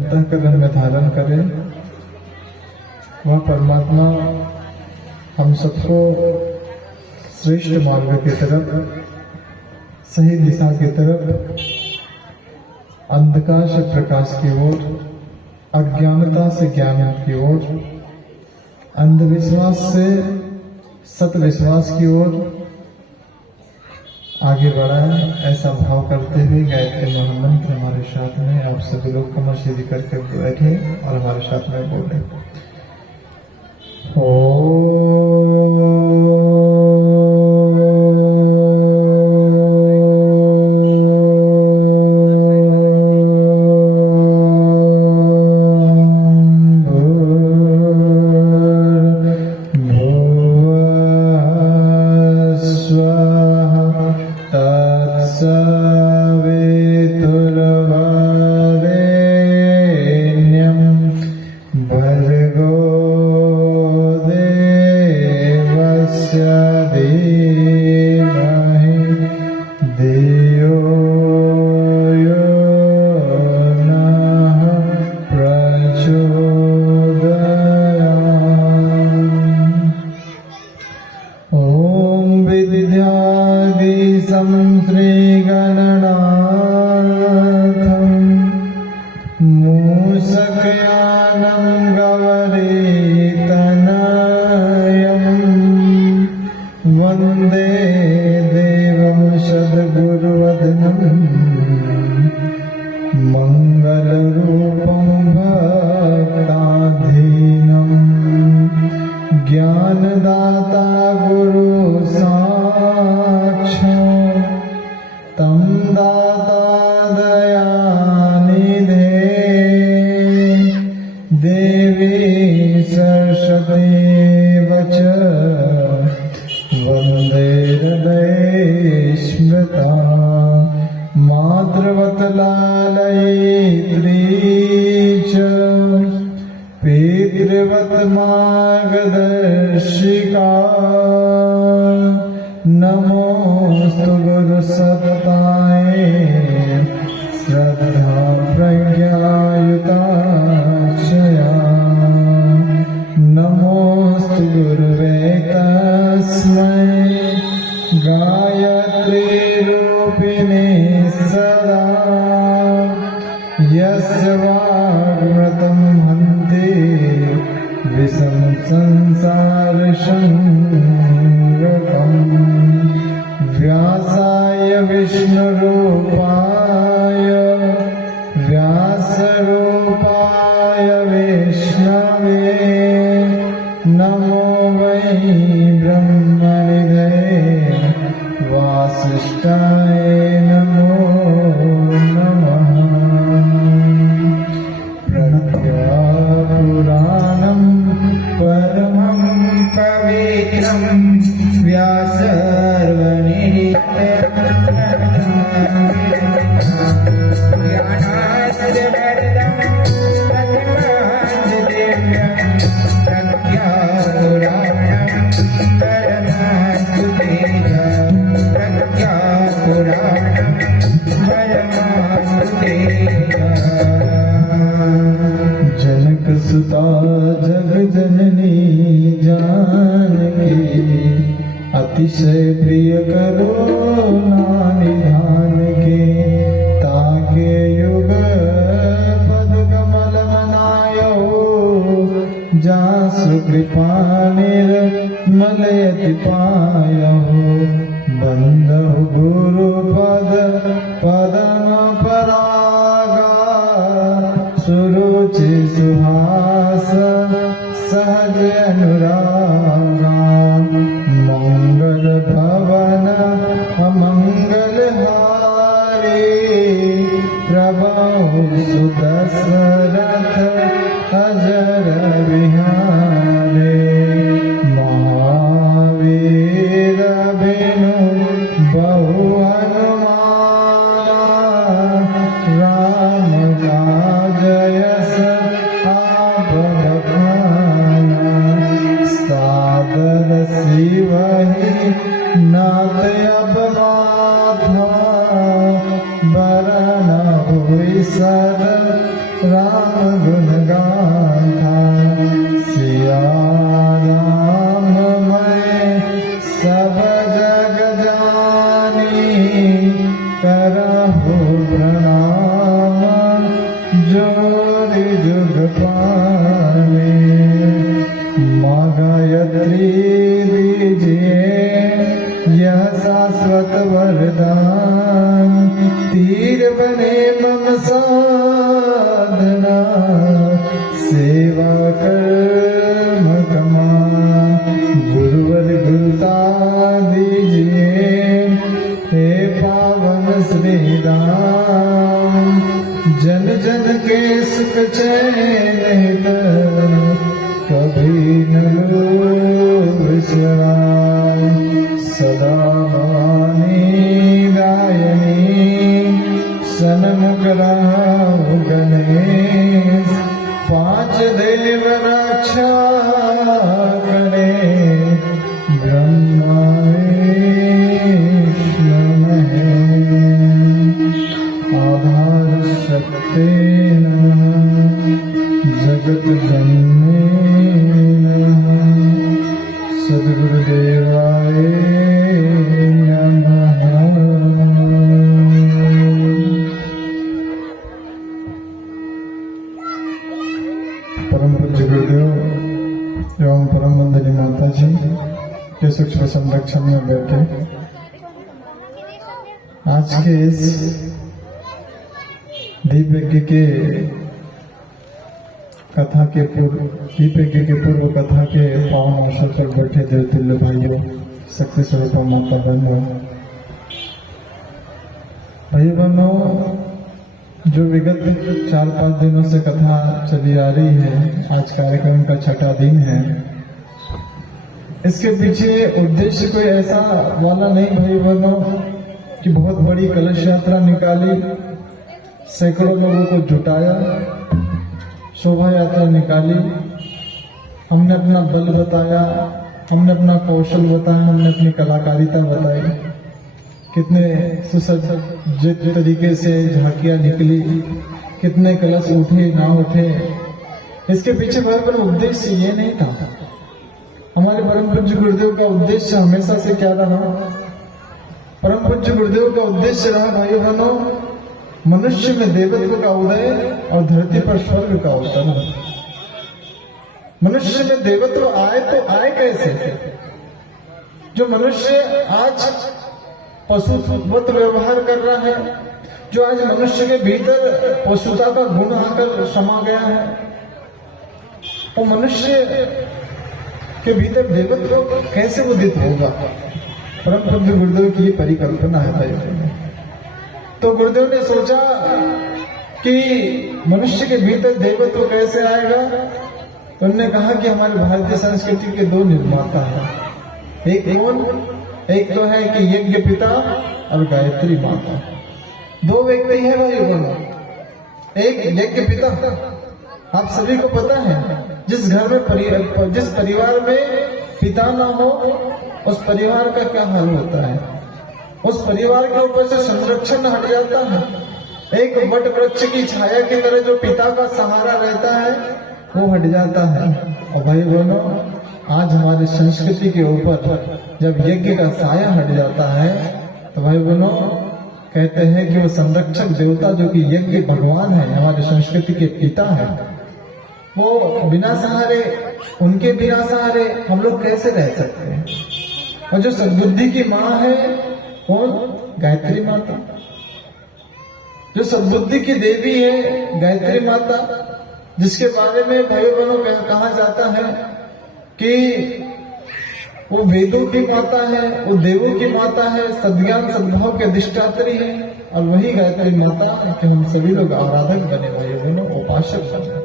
अंतःकरण में धारण करे, वह परमात्मा हम सबको श्रेष्ठ मार्ग की तरफ, सही दिशा की तरफ, अंधकार से प्रकाश की ओर, अज्ञानता से ज्ञान की ओर, अंधविश्वास से सतविश्वास की ओर आगे बढ़ाए। ऐसा भाव करते हुए गायत्री महामंत्र हमारे साथ में आप सभी लोग कमर सीधी करके बैठे और हमारे साथ में बोले। नमोस्तु गुरु सत्ताय श्रद्धा प्रज्ञायुताक्षया नमोस्तु गुरुवे तस्मै गायत्री रूपिणे सदा यस्य वाग्व्रतं हन्ति विषम संसार संगतम् व्यासाय विष्णुरूपाय व्यासरूपाय विष्णवे नमो वै ब्रह्मनिधये वासिष्ठाय नमो नमः। प्रणत्या पुराणं परमं पवित्रं जनक सुता जग जननी जानकी अतिशय प्रिय करो निधान के ताके युग पद कमल मनायो जासु कृपा निर्मलयति पायो बंधु गुरु पद पदम परागा सुरुचि सुहास सहज अनुरागा मंगल भवन अमंगल हारी प्रभु सुदशरथ अजर विहारे महावीर बिनु बहु हनुमान राम काज यस आप बखाना सादर शिवहि नाथ अब माथा बरन हुई सर राम राम गुण गाथा, सिया राम मैं सब जग जानी, करहु प्रणाम जोरि जुग पानी। माँ गायत्री दीजिए यह शाश्वत वरदान, तीर बने मम साधना, सेवा कर्म कमान। गुरुवर गुरुता दीजिए हे पावन श्री राम, जन जन के सुख चैन कभी न लो विश्राम। सदा वाणी गायनी सन्मुख राहु गणेश, पांच देव रक्षा करे, ब्रह्मा विष्णु महेश। आधार शक्ति जगत जननी सद्गुरुदेवाय नमः। परम पूज्य गुरुदेव एवं परम वंदनीय माता जी के सूक्ष्म संरक्षण में बैठे आज के इस दीप यज्ञ के कथा के पूर्व कथा के पावन अवसर पर बैठे देवतुल्य भाइयों, शक्ति स्वरूप माता बहनों, भाई बहनों, जो विगत 4-5 दिनों से कथा चली आ रही है, आज कार्यक्रम का 6वां दिन है। इसके पीछे उद्देश्य कोई ऐसा वाला नहीं भाई बहनों कि बहुत बड़ी कलश यात्रा निकाली, सैकड़ों लोगों को जुटाया, शोभा यात्रा निकाली, हमने अपना बल बताया, हमने अपना कौशल बताया, हमने अपनी कलाकारिता बताई, कितने सुसज्जित तरीके से झांकियां निकली, कितने कलश उठे ना उठे। इसके पीछे बराबर उद्देश्य ये नहीं था। हमारे परम पूज्य गुरुदेव का उद्देश्य हमेशा से क्या रहा? परम पूज्य गुरुदेव का उद्देश्य रहा भाई बहनों, मनुष्य में देवत्व का उदय और धरती पर स्वर्ग का अवतरण। मनुष्य में देवत्व आए तो आए कैसे? जो मनुष्य आज पशुवत व्यवहार कर रहा है, जो आज मनुष्य के भीतर पशुता का गुण आकर समा गया है, वो मनुष्य के भीतर देवत्व कैसे उदित होगा? परम पूज्य गुरुदेव की ये परिकल्पना है भाई। तो गुरुदेव ने सोचा कि मनुष्य के भीतर देवत्व कैसे आएगा। उन्होंने कहा कि हमारे भारतीय संस्कृति के 2 निर्माता हैं, एक तो है कि यज्ञ पिता और गायत्री माता। 2 व्यक्ति हैं भाई बोलो। एक यज्ञ पिता, आप सभी को पता है, जिस घर में जिस परिवार में पिता ना हो, उस परिवार का क्या हाल होता है? उस परिवार के ऊपर से संरक्षण हट जाता है। एक वट वृक्ष की छाया की तरह जो पिता का सहारा रहता है, वो हट जाता है। और भाई बहनों, आज हमारी संस्कृति के ऊपर जब यज्ञ का साया हट जाता है, तो भाई बहनों कहते हैं कि वो संरक्षक देवता जो कि यज्ञ भगवान है, हमारी संस्कृति के पिता है, वो बिना सहारे, उनके बिना सहारे हम लोग कैसे रह सकते हैं? और जो सद्बुद्धि की माँ है, कौन? गायत्री माता। जो सद्बुद्धि की देवी है गायत्री माता, जिसके बारे में भाई बहनों कहा जाता है कि वो वेदों की माता है, वो देवों की माता है, सद्ज्ञान सद्भाव के अधिष्ठात्री है। और वही गायत्री माता कि हम सभी लोग आराधक बने, भाई बहनों उपासक बने।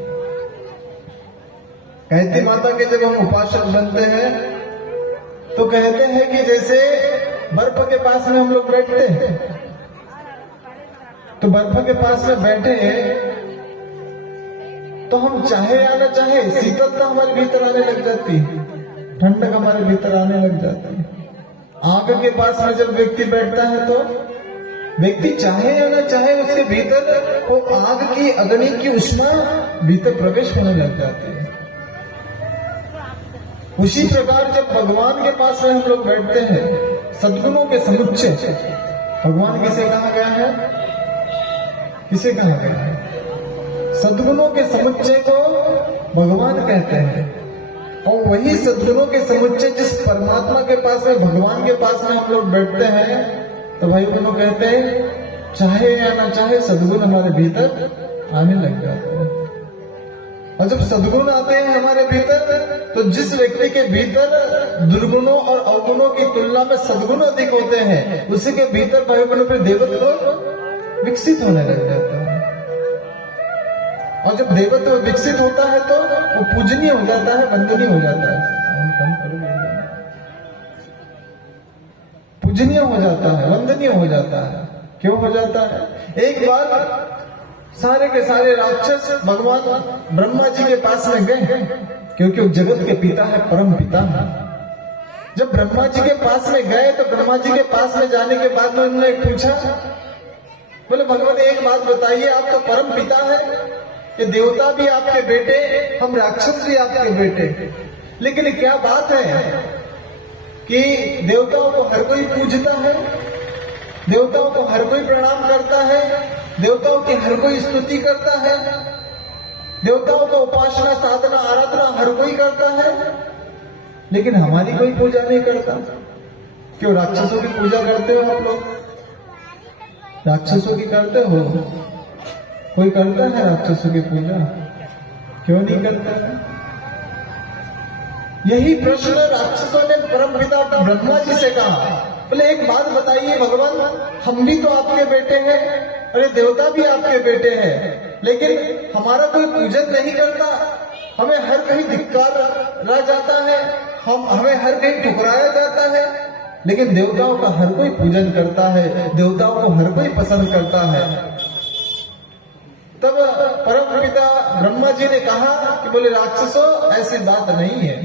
गायत्री माता के जब हम उपासक बनते हैं तो कहते हैं कि जैसे बर्फ के पास में हम लोग बैठते हैं, तो बर्फ के पास में बैठे तो हम चाहे या ना चाहे शीतलता हमारे भीतर आने लग जाती है, ठंडक हमारे भीतर आने लग जाती है। आग के पास में जब व्यक्ति बैठता है तो व्यक्ति चाहे या ना चाहे उसके भीतर वो आग की अग्नि की उष्मा भीतर प्रवेश होने लग जाती है। उसी प्रकार जब भगवान के पास में हम लोग बैठते हैं, सद्गुणों के समुच्चय, भगवान किसे कहा गया है? किसे कहा गया है? सद्गुणों के समुच्चय को भगवान कहते हैं। और वही सद्गुणों के समुच्चय जिस परमात्मा के पास में, भगवान के पास में हम लोग बैठते हैं, तो भाई उनको कहते हैं चाहे या ना चाहे सद्गुण हमारे भीतर आने लग जाते हैं। और जब सद्गुण आते हैं हमारे भीतर, तो जिस व्यक्ति के भीतर दुर्गुणों और अवगुणों की तुलना में सद्गुण अधिक होते हैं, उसी के भीतर भाई बहनों पे देवत्व विकसित होने लग जाता है। और जब देवत्व विकसित होता है तो वो पूजनीय हो जाता है, वंदनीय हो जाता है, पूजनीय हो जाता है, वंदनीय हो जाता है। क्यों हो जाता है? एक बार सारे के सारे राक्षस भगवान ब्रह्मा जी के पास में गए, क्योंकि वो जगत के पिता है, परम पिता है। जब ब्रह्मा जी के पास में गए तो ब्रह्मा जी के पास में जाने के बाद में उन्होंने पूछा, बोले भगवान एक बात बताइए, आप तो परम पिता है, ये देवता भी आपके बेटे, हम राक्षस भी आपके बेटे, लेकिन क्या बात है कि देवताओं को हर कोई पूजता है, देवताओं को हर कोई प्रणाम करता है, देवताओं की हर कोई स्तुति करता है, देवताओं को उपासना साधना आराधना हर कोई करता है, लेकिन हमारी कोई पूजा नहीं करता। क्यों? राक्षसों की पूजा करते हो आप लोग? राक्षसों की करते हो? कोई करता है राक्षसों की पूजा? क्यों नहीं करता है? यही प्रश्न राक्षसों ने परमपिता ब्रह्मा जी से कहा। बोले एक बात बताइए भगवान, हम भी तो आपके बेटे हैं, अरे देवता भी आपके बेटे हैं, लेकिन हमारा कोई पूजन नहीं करता, हमें हर कहीं धिक्कार रह जाता है, हमें हर कहीं ठुकराया जाता है, लेकिन देवताओं का हर कोई पूजन करता है, देवताओं को हर कोई पसंद करता है। तब परमपिता ब्रह्मा जी ने कहा कि बोले राक्षसों ऐसी बात नहीं है,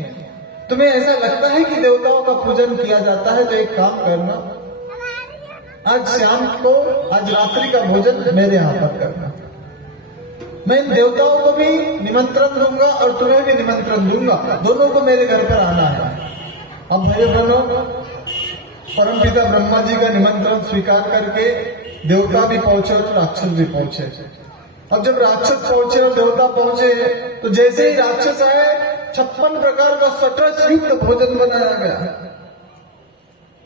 तुम्हें ऐसा लगता है कि देवताओं का पूजन किया जाता है, तो एक काम करना, आज शाम को, आज रात्रि का भोजन मेरे यहाँ पर करना, मैं इन देवताओं को भी निमंत्रण दूंगा और तुम्हें भी निमंत्रण दूंगा, दोनों को मेरे घर पर आना है। अब भाई बहनों, परमपिता ब्रह्मा जी का निमंत्रण स्वीकार करके देवता भी पहुंचे और राक्षस भी पहुंचे। अब जब राक्षस पहुंचे और देवता पहुंचे, तो जैसे ही राक्षस आए, 56 प्रकार का सटरस युक्त भोजन बनाया गया।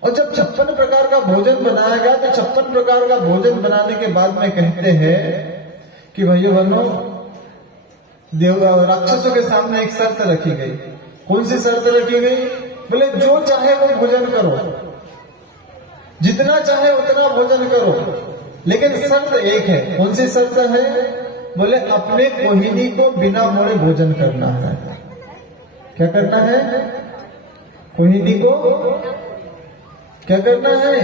और जब 56 प्रकार का भोजन बनाया गया, तो 56 प्रकार का भोजन बनाने के बाद में कहते हैं कि भाइयों बहनों, राक्षसों के सामने एक शर्त रखी गई। कौन सी शर्त रखी गई? बोले जो चाहे वो भोजन करो, जितना चाहे उतना भोजन करो, लेकिन शर्त एक है। कौन सी शर्त है? बोले अपने कोहिनी को बिना मोड़े भोजन करना है। क्या करना है? कोहिनी को क्या करना है?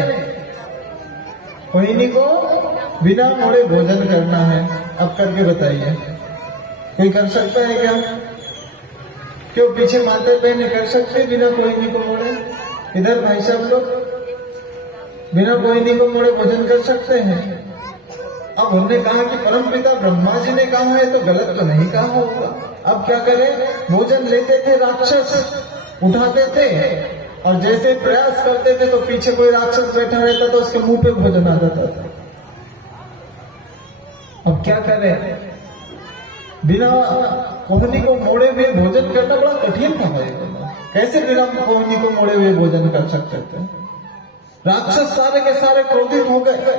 कोहिनी को बिना मोड़े भोजन करना है। अब करके बताइए, कोई कर सकता है क्या? क्यों पीछे माता बहन कर सकते बिना कोहिनी को मोड़े? इधर भाई साहब लोग बिना कोहिनी को मोड़े भोजन कर सकते हैं। अब उन्होंने कहा कि परमपिता ब्रह्मा जी ने कहा है तो गलत तो नहीं कहा होगा। अब क्या करें? भोजन लेते थे राक्षस, उठाते थे और जैसे प्रयास करते थे तो पीछे कोई राक्षस बैठा रहता तो उसके मुंह पे भोजन आ जाता था। अब क्या करें? बिना कोहनी को मोड़े हुए भोजन करना बड़ा कठिन था भाई। कैसे बिना कोहनी को मोड़े हुए भोजन कर सकते थे? राक्षस सारे के सारे क्रोधित हो गए,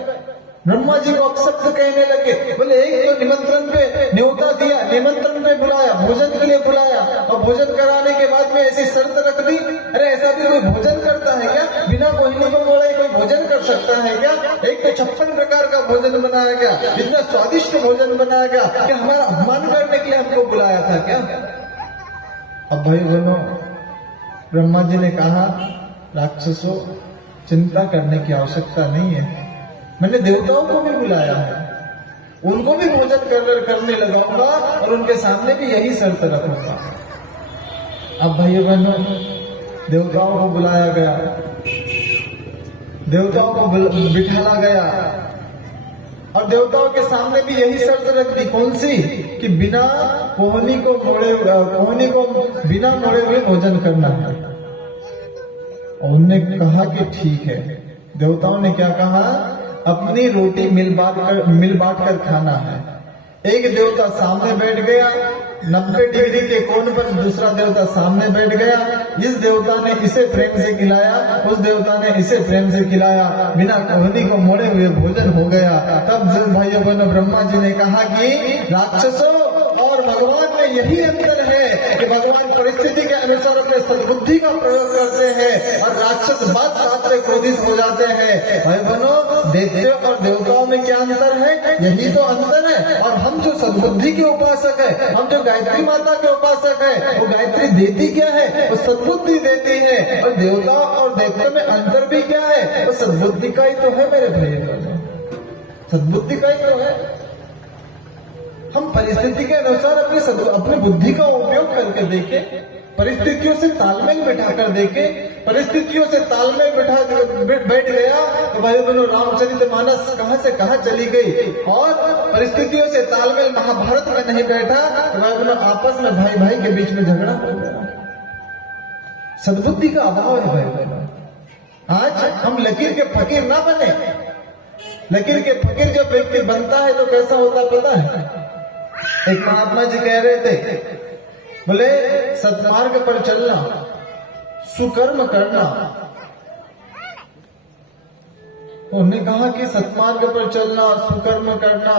ब्रह्मा जी को अपशब्द कहने लगे। बोले एक तो निमंत्रण पे न्योता दिया, निमंत्रण पे बुलाया, भोजन के लिए बुलाया, और भोजन कराने के बाद में ऐसी शर्त रख दी। अरे ऐसा भी कोई भोजन करता है क्या? बिना कोहिनी को मोड़े कोई भोजन कर सकता है क्या? एक तो 56 प्रकार का भोजन बनाया गया, इतना स्वादिष्ट भोजन बनाया गया कि हमारा अपमान करने के लिए हमको बुलाया था क्या? अब भाई बहनों, ब्रह्मा जी ने कहा राक्षसों चिंता करने की आवश्यकता नहीं है, मैंने देवताओं को भी बुलाया है, उनको भी भोजन करने लगाऊंगा और उनके सामने भी यही शर्त रखूंगा। अब भाइयों बहनों, देवताओं को बुलाया गया, देवताओं को बिठाला गया और देवताओं के सामने भी यही शर्त रख दी, कौन सी, कि बिना कोहनी को बिना मोड़े हुए भोजन करना है। और उनने कहा कि ठीक है। देवताओं ने क्या कहा, अपनी रोटी मिल बांट कर खाना है। एक देवता सामने बैठ गया, 90 डिग्री के कोण पर दूसरा देवता सामने बैठ गया। इस देवता ने इसे प्रेम से खिलाया, उस देवता ने इसे प्रेम से खिलाया, बिना कोहनी को मोड़े हुए भोजन हो गया। तब भाइयों बहनों ब्रह्मा जी ने कहा कि राक्षसों और भगवान में यही अंतर है कि भगवान परिस्थिति के अनुसार अपने सद्बुद्धि का प्रयोग करते हैं और राक्षस बात बात पे क्रोधित हो जाते हैं। भाई बहनों, दैत्यों और देवताओं में क्या अंतर है, यही तो अंतर है। और हम जो सद्बुद्धि के उपासक है, हम जो गायत्री माता के उपासक है, वो गायत्री देती क्या है, वो सद्बुद्धि देती है। और देवता और दैत्यों में अंतर भी क्या है, वो सद्बुद्धि का ही तो है मेरे भाई, सद्बुद्धि का ही तो है। हम परिस्थिति के अनुसार अपनी बुद्धि का उपयोग करके देखें, परिस्थितियों से तालमेल बिठाकर देखें। परिस्थितियों से तालमेल बैठ गया तो भाई बहनों रामचरितमानस कहां से कहां चली गई, और परिस्थितियों से तालमेल महाभारत में नहीं बैठा तो भाई बहनों आपस में भाई भाई के बीच में झगड़ा हो गया। सद्बुद्धि का अभाव है भाई बहनों। आज हम लकीर के फकीर ना बने। लकीर के फकीर जब व्यक्ति बनता है तो कैसा होता पता है। एक महात्मा जी कह रहे थे, बोले सत्मार्ग पर चलना, सुकर्म करना। उन्होंने कहा कि सत्मार्ग पर चलना और सुकर्म करना,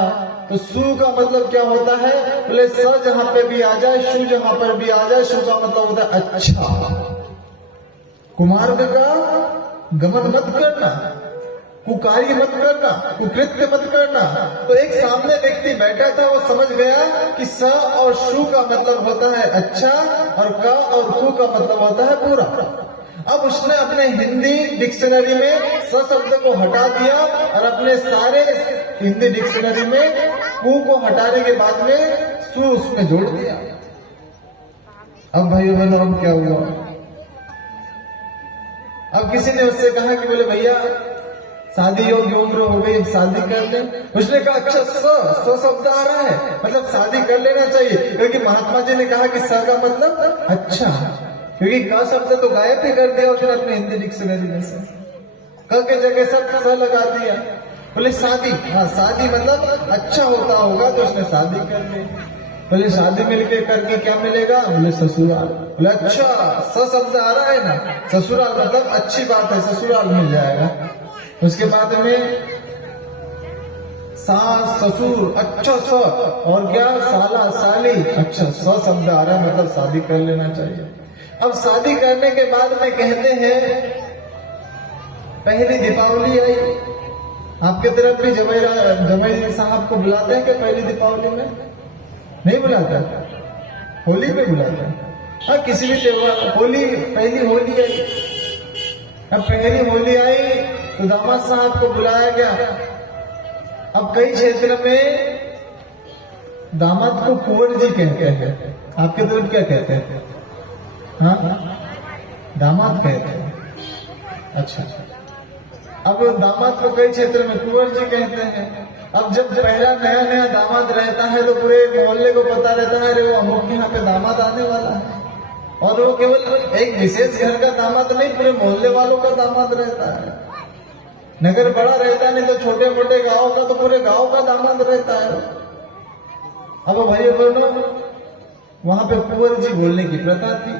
तो सु का मतलब क्या होता है, बोले स जहां पे भी आ जाए, शु जहां पर भी आ जाए, शु का मतलब होता है अच्छा। कुमार्ग का गमन मत करना, कुकार्य मत करना, कुकृत्य मत करना। तो एक सामने व्यक्ति बैठा था, वो समझ गया कि स और शु का मतलब होता है अच्छा और क और कु का मतलब होता है बुरा। अब उसने अपने हिंदी डिक्शनरी में स शब्द को हटा दिया और अपने सारे हिंदी डिक्शनरी में कु को हटाने के बाद में सु उसमें जोड़ दिया। अब भाइयों बहनों अब क्या हुआ, अब किसी ने उससे कहा कि बोले भैया शादी योग्य उम्र हो गई, अब शादी कर ले। उसने कहा अच्छा स शब्द आ रहा है, मतलब शादी कर लेना चाहिए, क्योंकि महात्मा जी ने कहा कि स का मतलब अच्छा, क्योंकि क शब्द तो गायब ही कर दिया उसने अपने हिंदी डिक्शनरी में से, क के जगह सब स लगा दिया। बोले शादी, हाँ शादी मतलब अच्छा होता होगा, तो उसने शादी कर ली। बोले शादी मिलके करके क्या मिलेगा, बोले ससुराल। बोले अच्छा स शब्द आ रहा है ना, ससुराल मतलब अच्छी बात है, ससुराल मिल जाएगा। उसके बाद में सास ससुर, अच्छा स, और क्या साला साली, अच्छा स शब्द आ रहा है मतलब शादी कर लेना चाहिए। अब शादी करने के बाद में कहते हैं पहली दीपावली आई। आपके तरफ भी जमाई साहब को बुलाते हैं कि पहली दीपावली में? नहीं बुलाता, होली पे बुलाता है। हाँ किसी भी त्योहार, होली, पहली होली आई। अब पहली होली आई तो दामाद साहब को बुलाया गया। अब कई क्षेत्र में दामाद को कुंवर जी कहते हैं, आपके तरफ क्या कहते हैं? हाँ दामाद कहते हैं। अच्छा, अब दामाद को कई क्षेत्र में कुंवर जी कहते हैं। अब जब पहला नया नया दामाद रहता है तो पूरे मोहल्ले को पता रहता है अरे वो अमुक के यहाँ पे दामाद आने वाला है, और वो केवल एक विशेष घर का दामाद नहीं, पूरे मोहल्ले वालों का दामाद रहता है। नगर बड़ा रहता है, नहीं तो छोटे मोटे गांव का तो पूरे गांव का दामाद रहता है। अब भाई बहनों वहां पे कुंवर जी बोलने की प्रथा थी।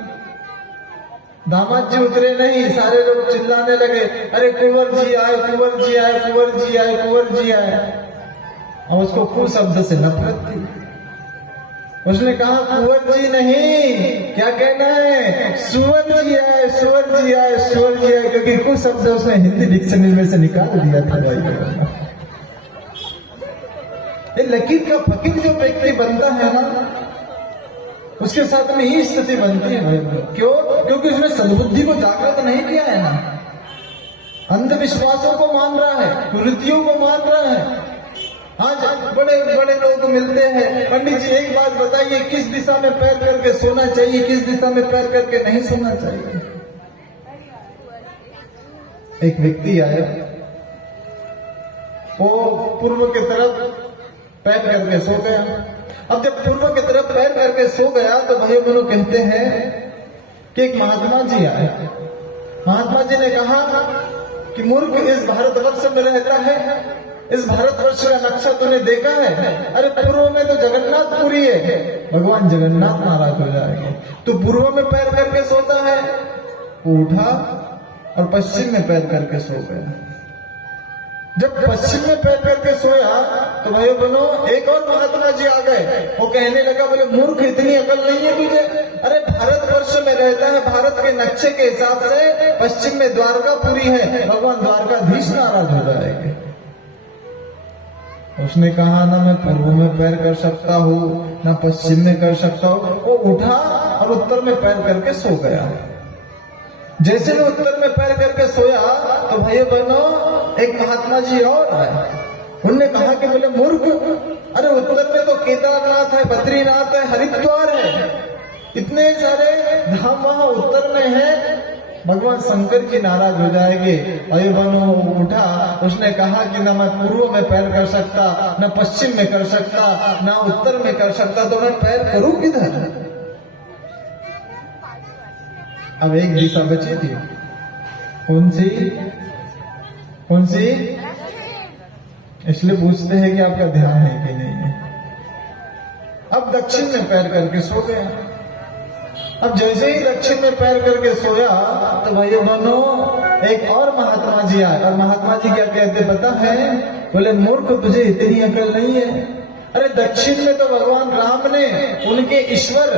दामाद जी उतरे नहीं, सारे लोग चिल्लाने लगे अरे कुंवर जी आए, कुंवर जी आए, कुंवर जी आए, कुंवर जी आए। और उसको कु शब्द से नफरत थी। उसने कहा कुंवर जी नहीं, क्या कहना है, सुअर जी आए, सुअर जी आए, सुअर जी आए, क्योंकि कुछ शब्द उसने हिंदी डिक्शनरी में से निकाल दिया था भाई। ये लकीर का फकीर जो व्यक्ति बनता है ना, उसके साथ में ही स्थिति बनती है भाई। क्यों? क्योंकि उसने सद्बुद्धि को जागृत नहीं किया है ना, अंधविश्वासों को मान रहा है, कुरीतियों को मान रहा है। आज बड़े बड़े लोग मिलते हैं, पंडित जी एक बात बताइए, किस दिशा में पैर करके सोना चाहिए, किस दिशा में पैर करके नहीं सोना चाहिए। एक व्यक्ति आया, वो पूर्व की तरफ पैर करके सो गया। अब जब पूर्व की तरफ पैर करके सो गया तो भाई बहनों कहते हैं कि एक महात्मा जी आए। महात्मा जी ने कहा कि मूर्ख, इस भारतवर्ष में रहता है, इस भारतवर्ष का नक्शा तूने देखा है? अरे पूर्व में तो जगन्नाथपुरी है, भगवान जगन्नाथ नाराज हो जाएंगे। तू पूर्व में पैर करके सोता है। वो उठा और पश्चिम में पैर करके सो गया। जब पश्चिम में पैर करके सोया तो भाइयों बहनों एक और महात्मा जी आ गए। वो कहने लगा, बोले मूर्ख, इतनी अकल नहीं है तुझे? अरे भारतवर्ष में रहता है, भारत के नक्शे के हिसाब से पश्चिम में द्वारकापुरी है, भगवान द्वारकाधीश नाराज हो जाएंगे। उसने कहा, ना मैं पूर्व में पैर कर सकता हूँ, ना पश्चिम में कर सकता हूँ। वो उठा और उत्तर में पैर करके सो गया। जैसे वो उत्तर में पैर करके सोया तो भाइयों बहनों एक महात्मा जी और आए। उनने कहा कि बोले मूर्ख, अरे उत्तर में तो केदारनाथ है, बद्रीनाथ है, हरिद्वार है, इतने सारे धाम वहां उत्तर में है, भगवान शंकर जी नाराज हो जाएंगे। भाइयों बहनों उठा, उसने कहा कि ना मैं पूर्व में पैर कर सकता, ना पश्चिम में कर सकता, ना उत्तर में कर सकता, तो मैं पैर करूं किधर? अब एक दिशा बची थी, कौन सी? कौन सी? इसलिए पूछते हैं कि आपका ध्यान है कि नहीं है। अब दक्षिण में पैर करके सो गया। अब जैसे ही दक्षिण में पैर करके सोया तो भाइयों बहनों एक और महात्मा जी आए। और महात्मा जी क्या कहते पता है? बोले मूर्ख, तुझे इतनी अकल नहीं है? अरे दक्षिण में तो भगवान राम ने उनके ईश्वर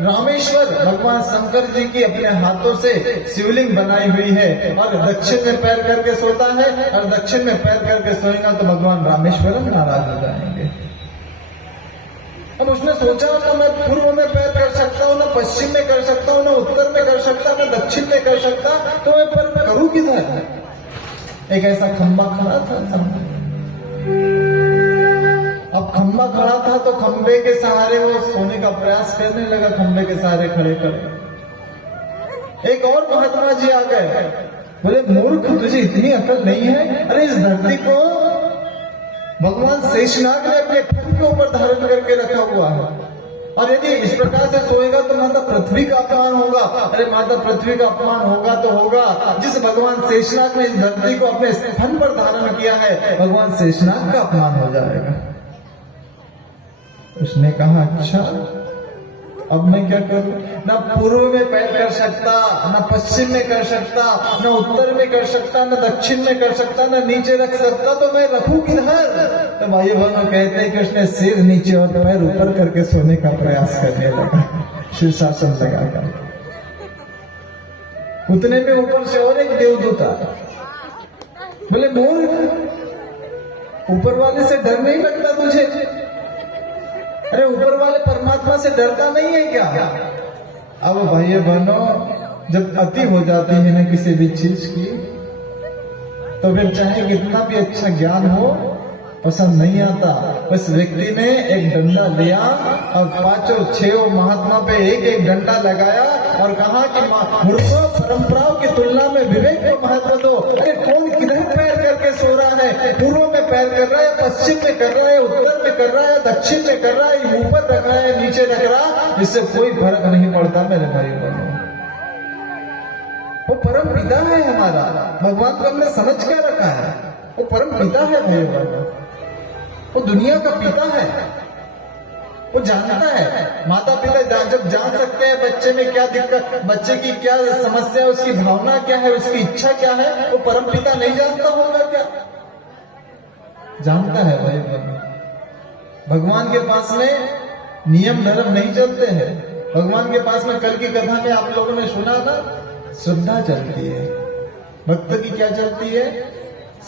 रामेश्वर भगवान शंकर जी की अपने हाथों से शिवलिंग बनाई हुई है, और दक्षिण में पैर करके सोता है, और दक्षिण में पैर करके सोएगा तो भगवान रामेश्वरम नाराज हो जाएंगे। अब उसने सोचा, ना मैं पूर्व में पैर कर सकता हूँ, ना पश्चिम में कर सकता हूँ, ना उत्तर में कर सकता, ना दक्षिण में कर सकता, तो मैं पर करूं किधर? एक ऐसा खंबा खड़ा था। अब खंबा खड़ा था तो खंबे के सहारे वो सोने का प्रयास करने लगा, खंबे के सहारे खड़े खड़े। एक और महात्मा जी आ गए। बोले मूर्ख, तुझे इतनी अकल नहीं है? अरे इस धरती को भगवान शेषनाग ने अपने फन के ऊपर धारण करके रखा हुआ है, और यदि इस प्रकार से सोएगा तो माता पृथ्वी का अपमान होगा। अरे माता पृथ्वी का अपमान होगा तो होगा, जिस भगवान शेषनाग ने इस धरती को अपने फन पर धारण किया है, भगवान शेषनाग का अपमान हो जाएगा। उसने कहा, अच्छा अब मैं क्या करूं? ना पूर्व में पैर कर सकता, ना पश्चिम में कर सकता, ना उत्तर में कर सकता, ना दक्षिण में कर सकता, ना नीचे रख सकता, तो मैं रखूं किधर? तो भाई बहनों कहते हैं कि उसने सिर नीचे और पैर ऊपर करके सोने का प्रयास करने लगा, शीर्षासन लगाकर। उतने में ऊपर से और एक देवदूत आया। बोले मूर्ख, ऊपर वाले से डर नहीं लगता तुझे? अरे ऊपर वाले परमात्मा से डरता नहीं है क्या? अब भाई बहनों जब अति हो जाती है ना किसी भी चीज की, तो फिर चाहे कितना भी अच्छा ज्ञान हो, पसंद नहीं आता। उस व्यक्ति ने एक डंडा लिया और पांचों छह महात्मा पे एक एक डंडा लगाया और कहा कि मूर्खों, परंपराओं की तुलना में विवेक को महत्व दो। अरे कौन किधर पैर करके सो रहा है? पूर्व में पैर कर रहा है, पश्चिम में कर रहा है, उत्तर में कर रहा है, दक्षिण में कर रहा है, ऊपर रख रहा है, नीचे रख रहा, इससे कोई फर्क नहीं पड़ता मेरे भाई बहनों। वो परम पिता है हमारा, भगवान को हमने समझ क्या रखा है? वो परम पिता है भाई बहनों, वो दुनिया का पिता है, वो जानता है। माता पिता जब जान सकते हैं बच्चे में क्या दिक्कत, बच्चे की क्या समस्या, उसकी भावना क्या है, उसकी इच्छा क्या है, वो परम पिता नहीं जानता होगा क्या? जानता है भाई बहनों। भगवान के पास में नियम धर्म नहीं चलते हैं। भगवान के पास में कल की कथा में आप लोगों ने सुना ना, श्रद्धा चलती है। भक्त की क्या चलती है?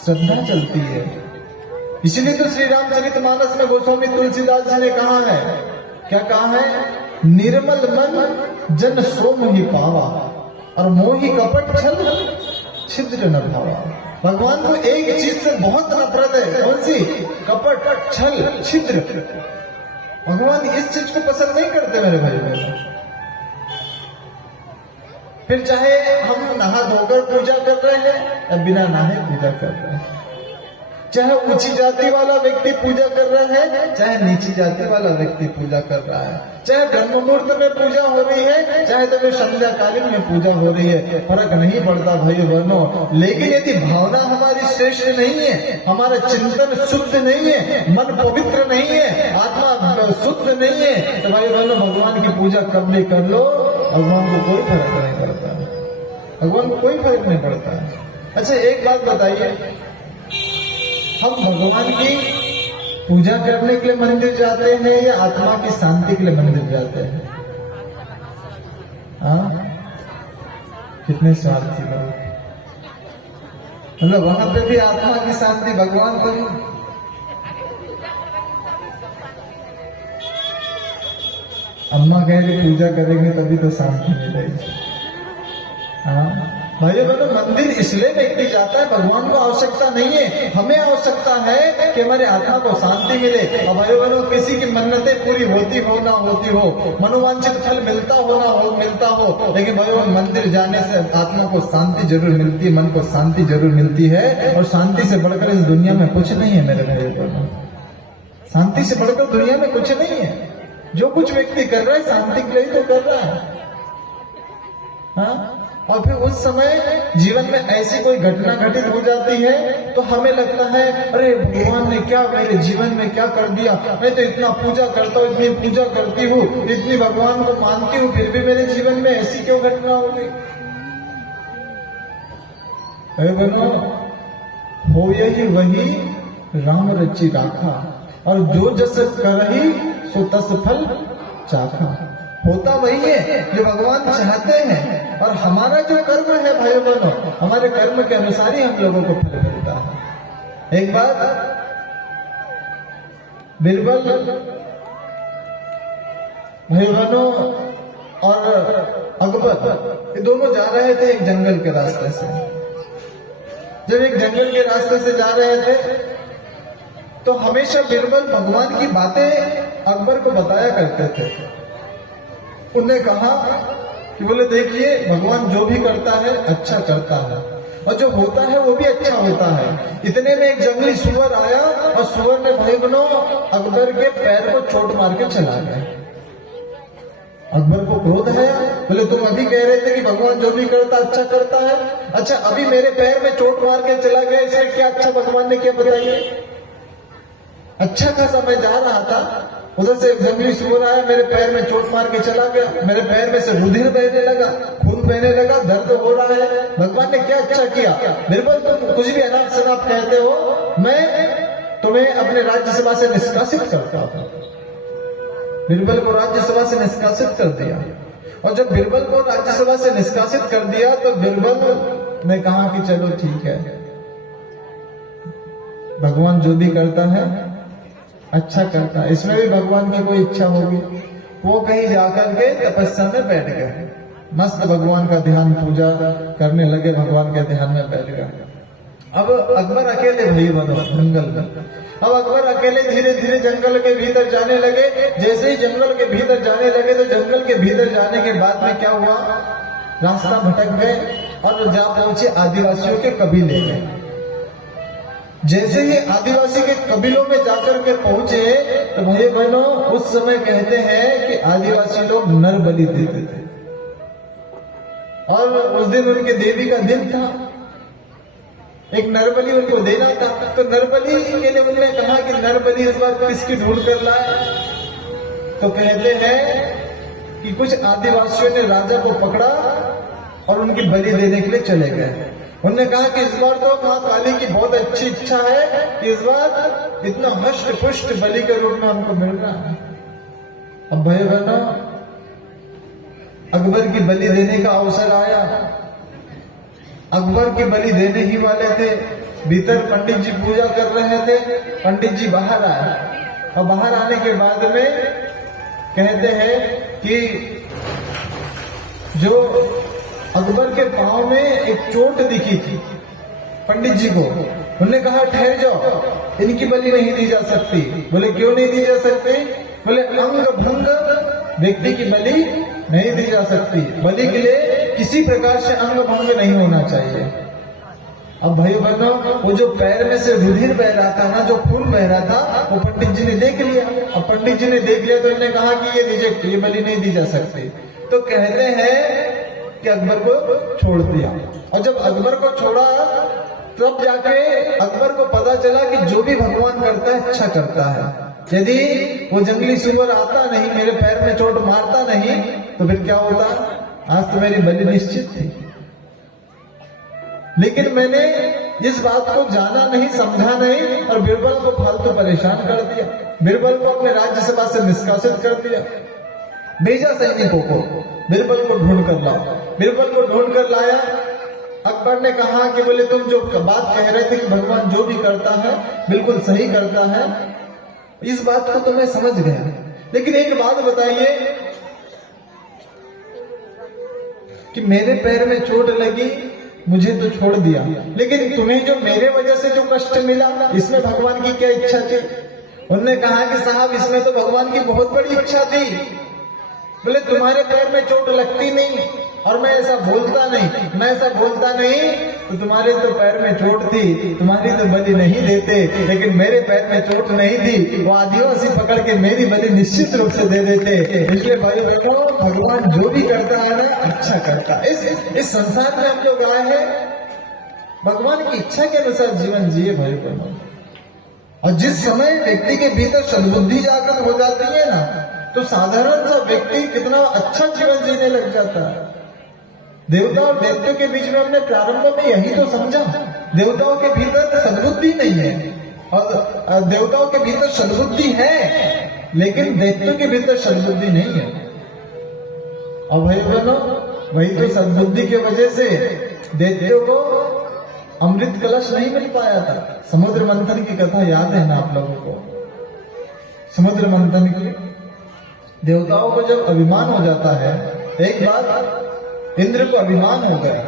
श्रद्धा चलती है। इसलिए तो श्री रामचरितमानस में गोस्वामी तुलसीदास जी ने कहा है, क्या कहा है? निर्मल मन जन सो मोहि पावा, और मोहि कपट छल छिद्र न भावा। भगवान को एक चीज से बहुत नफरत है, कौन सी? कपट, छल, छिद्र। भगवान इस चीज को पसंद नहीं करते मेरे भाई बहनों। फिर चाहे हम नहा धोकर पूजा कर रहे हैं या बिना नहाए पूजा कर रहे हैं, चाहे ऊंची जाति वाला व्यक्ति पूजा कर रहा है, चाहे नीची जाति वाला व्यक्ति पूजा कर रहा है, चाहे ब्रह्म मुहूर्त में पूजा हो रही है, चाहे तो संध्या कालीन में पूजा हो रही है, फर्क नहीं पड़ता भाइयों बहनों। लेकिन यदि भावना हमारी श्रेष्ठ नहीं है, हमारा चिंतन शुद्ध नहीं है, मन पवित्र नहीं है, आत्मा शुद्ध नहीं है, तो भाइयों बहनों भगवान की पूजा कब भी कर लो, भगवान को कोई फर्क नहीं पड़ता, भगवान को कोई फर्क नहीं पड़ता। अच्छा एक बात बताइए, हम भगवान की पूजा करने के लिए मंदिर जाते हैं या आत्मा की शांति के लिए मंदिर जाते हैं? हाँ, कितने स्वार्थी लोग, मतलब वहां पे भी आत्मा की शांति, भगवान को भी। अम्मा कह रही पूजा करेंगे तभी तो शांति मिलेगी। हाँ भाइयों बहनों, मंदिर इसलिए व्यक्ति जाता है, भगवान को आवश्यकता नहीं है, हमें आवश्यकता है कि हमारे आत्मा को शांति मिले। और भाइयों बहनों, किसी की मन्नतें पूरी होती हो ना होती हो, मनोवांछित फल मिलता हो ना हो मिलता हो, लेकिन भाइयों मंदिर जाने से आत्मा को शांति जरूर मिलती है, मन को शांति जरूर मिलती है। और शांति से बढ़कर इस दुनिया में कुछ नहीं है मेरे भाइयों बहनों, शांति से बढ़कर दुनिया में कुछ नहीं है। जो कुछ व्यक्ति कर रहा है शांति के लिए तो कर रहा है। हाँ, और फिर उस समय जीवन में ऐसी कोई घटना घटित हो जाती है तो हमें लगता है अरे भगवान ने क्या मेरे जीवन में क्या कर दिया, मैं तो इतना पूजा करता हूँ, इतनी पूजा करती हूँ, इतनी भगवान को मानती हूँ, फिर भी मेरे जीवन में ऐसी क्यों घटना हो गई। अरे बनो, हो यही वही राम रची राखा, और जो जस करही सो तस फल चाखा। होता वही है जो भगवान चाहते हैं, और हमारा जो कर्म है भाइयों बहनों, हमारे कर्म के अनुसार ही हम लोगों को फल मिलता है। एक बात, बिरबल भाइयों बहनों और अकबर, ये दोनों जा रहे थे एक जंगल के रास्ते से। जब एक जंगल के रास्ते से जा रहे थे तो हमेशा बिरबल भगवान की बातें अकबर को बताया करते थे। उन्होंने कहा कि बोले देखिए, भगवान जो भी करता है अच्छा करता है, और जो होता है वो भी अच्छा होता है। इतने में एक जंगली सुअर आया, और सुअर ने भाई बनो अकबर के पैर को चोट मार के चला गया। अकबर को क्रोध आया, बोले तुम अभी कह रहे थे कि भगवान जो भी करता अच्छा करता है, अच्छा अभी मेरे पैर में चोट मार के चला गया, इससे क्या अच्छा भगवान ने किया बताइए। अच्छा खासा मैं जा रहा था, उधर से एक जंगली सुअर आया, मेरे पैर में चोट मार के चला गया, मेरे पैर में से रुधिर बहने लगा, खून बहने लगा, दर्द हो रहा है, भगवान ने क्या अच्छा किया। बिरबल तुम कुछ भी अनाप शनाप कहते हो, मैं तुम्हें अपने राज्यसभा से निष्कासित करता हूं। बिरबल को राज्यसभा से निष्कासित कर दिया, और जब बिरबल को राज्यसभा से निष्कासित कर दिया तो बिरबल ने कहा कि चलो ठीक है, भगवान जो भी करता है अच्छा करता है, इसमें भी भगवान की कोई इच्छा होगी। वो कहीं जाकर के तपस्या में बैठ गए, मस्त भगवान का ध्यान पूजा करने लगे, भगवान के ध्यान में बैठ गए। अब अकबर अकेले भाई बनो जंगल में, अब अकबर अकेले धीरे धीरे जंगल के भीतर जाने लगे। जैसे ही जंगल के भीतर जाने लगे तो जंगल के भीतर जाने के बाद में क्या हुआ, रास्ता भटक गए और जा पहुंचे आदिवासियों के कबीले में। जैसे ही आदिवासी के कबीलों में जाकर के पहुंचे तो भाई बहनों उस समय कहते हैं कि आदिवासी लोग नर बलि देते थे, और उस दिन उनके देवी का दिन था, एक नरबली उनको देना था। तो नरबली के लिए उन्होंने कहा कि नरबली इस बार किसकी ढूंढ कर लाए, तो कहते हैं कि कुछ आदिवासियों ने राजा को पकड़ा और उनकी बलि देने के लिए चले गए। उन्होंने कहा कि इस बार तो मां काली की बहुत अच्छी इच्छा है कि इस बार इतना हष्ट पुष्ट बलि के रूप में हमको मिल रहा है। अब भाई बहनों अकबर की बलि देने का अवसर आया, अकबर की बलि देने ही वाले थे, भीतर पंडित जी पूजा कर रहे थे, पंडित जी बाहर आए, और बाहर आने के बाद में कहते हैं कि जो अकबर के पांव में एक चोट दिखी थी पंडित जी को, उन्होंने कहा ठहर जाओ, इनकी बलि नहीं दी जा सकती। बोले क्यों नहीं दी जा सकती? बोले अंग भंग व्यक्ति की बलि नहीं दी जा सकती, बलि के लिए किसी प्रकार से अंग भंग नहीं होना चाहिए। अब भाई बहनों, वो जो पैर में से रुधिर बह रहा था ना, जो खून बह रहा था, वो पंडित जी ने देख लिया। अब पंडित जी ने देख लिया तो इन्होंने कहा कि ये रिजेक्ट, ये बलि नहीं दी जा सकती। तो कहते हैं कि अकबर को छोड़ दिया। और जब अकबर को छोड़ा तब जाके अकबर को पता चला कि जो भी भगवान करता है अच्छा करता है। यदि वो जंगली सुअर आता नहीं, मेरे पैर में चोट मारता नहीं, तो फिर क्या होता? आज तो मेरी बलि निश्चित थी। लेकिन मैंने इस बात को जाना नहीं, समझा नहीं, और बीरबल को फालतू परेशान कर दिया। बीरबल को अपने राज्यसभा से निष्कासित कर दिया। भेजा सैनिकों को, बीरबल को ढूंढ कर लाओ। बीरबल को ढूंढ कर लाया। अकबर ने कहा कि बोले तुम जो बात कह रहे थे कि भगवान जो भी करता है बिल्कुल सही करता है, इस बात को तो मैं समझ गया, लेकिन एक बात बताइए कि मेरे पैर में चोट लगी, मुझे तो छोड़ दिया, लेकिन तुम्हें जो मेरे वजह से जो कष्ट मिला, इसमें भगवान की क्या इच्छा थी? उन्होंने कहा कि साहब इसमें तो भगवान की बहुत बड़ी इच्छा थी। बोले तुम्हारे पैर में चोट लगती नहीं और मैं ऐसा बोलता नहीं, तो तुम्हारे तो पैर में चोट थी, तुम्हारी तो बलि नहीं देते, लेकिन मेरे पैर में चोट नहीं थी, वो आदिवासी पकड़ के मेरी बलि निश्चित रूप से दे देते। इसलिए भाई बहनों, भगवान जो भी करता है ना अच्छा करता है। इस संसार में हम जो गए हैं भगवान की इच्छा के अनुसार जीवन जिए भाई बहनों। और जिस समय व्यक्ति के भीतर सद्बुद्धि जागृत हो जाती है ना, तो साधारण सा व्यक्ति कितना अच्छा जीवन जीने लग जाता है। देवता और दैत्यों के बीच में हमने प्रारंभ में यही तो समझा, देवताओं के भीतर सद्बुद्धि नहीं है और देवताओं के भीतर सद्बुद्धि है, लेकिन दैत्यों के भीतर सद्बुद्धि नहीं है। और भाई बहनों, वही तो सद्बुद्धि की वजह से दैत्यों को अमृत कलश नहीं मिल पाया था। समुद्र मंथन की कथा याद है ना आप लोगों को? समुद्र मंथन की देवताओं को जब अभिमान हो जाता है, एक बार इंद्र को अभिमान हो गया।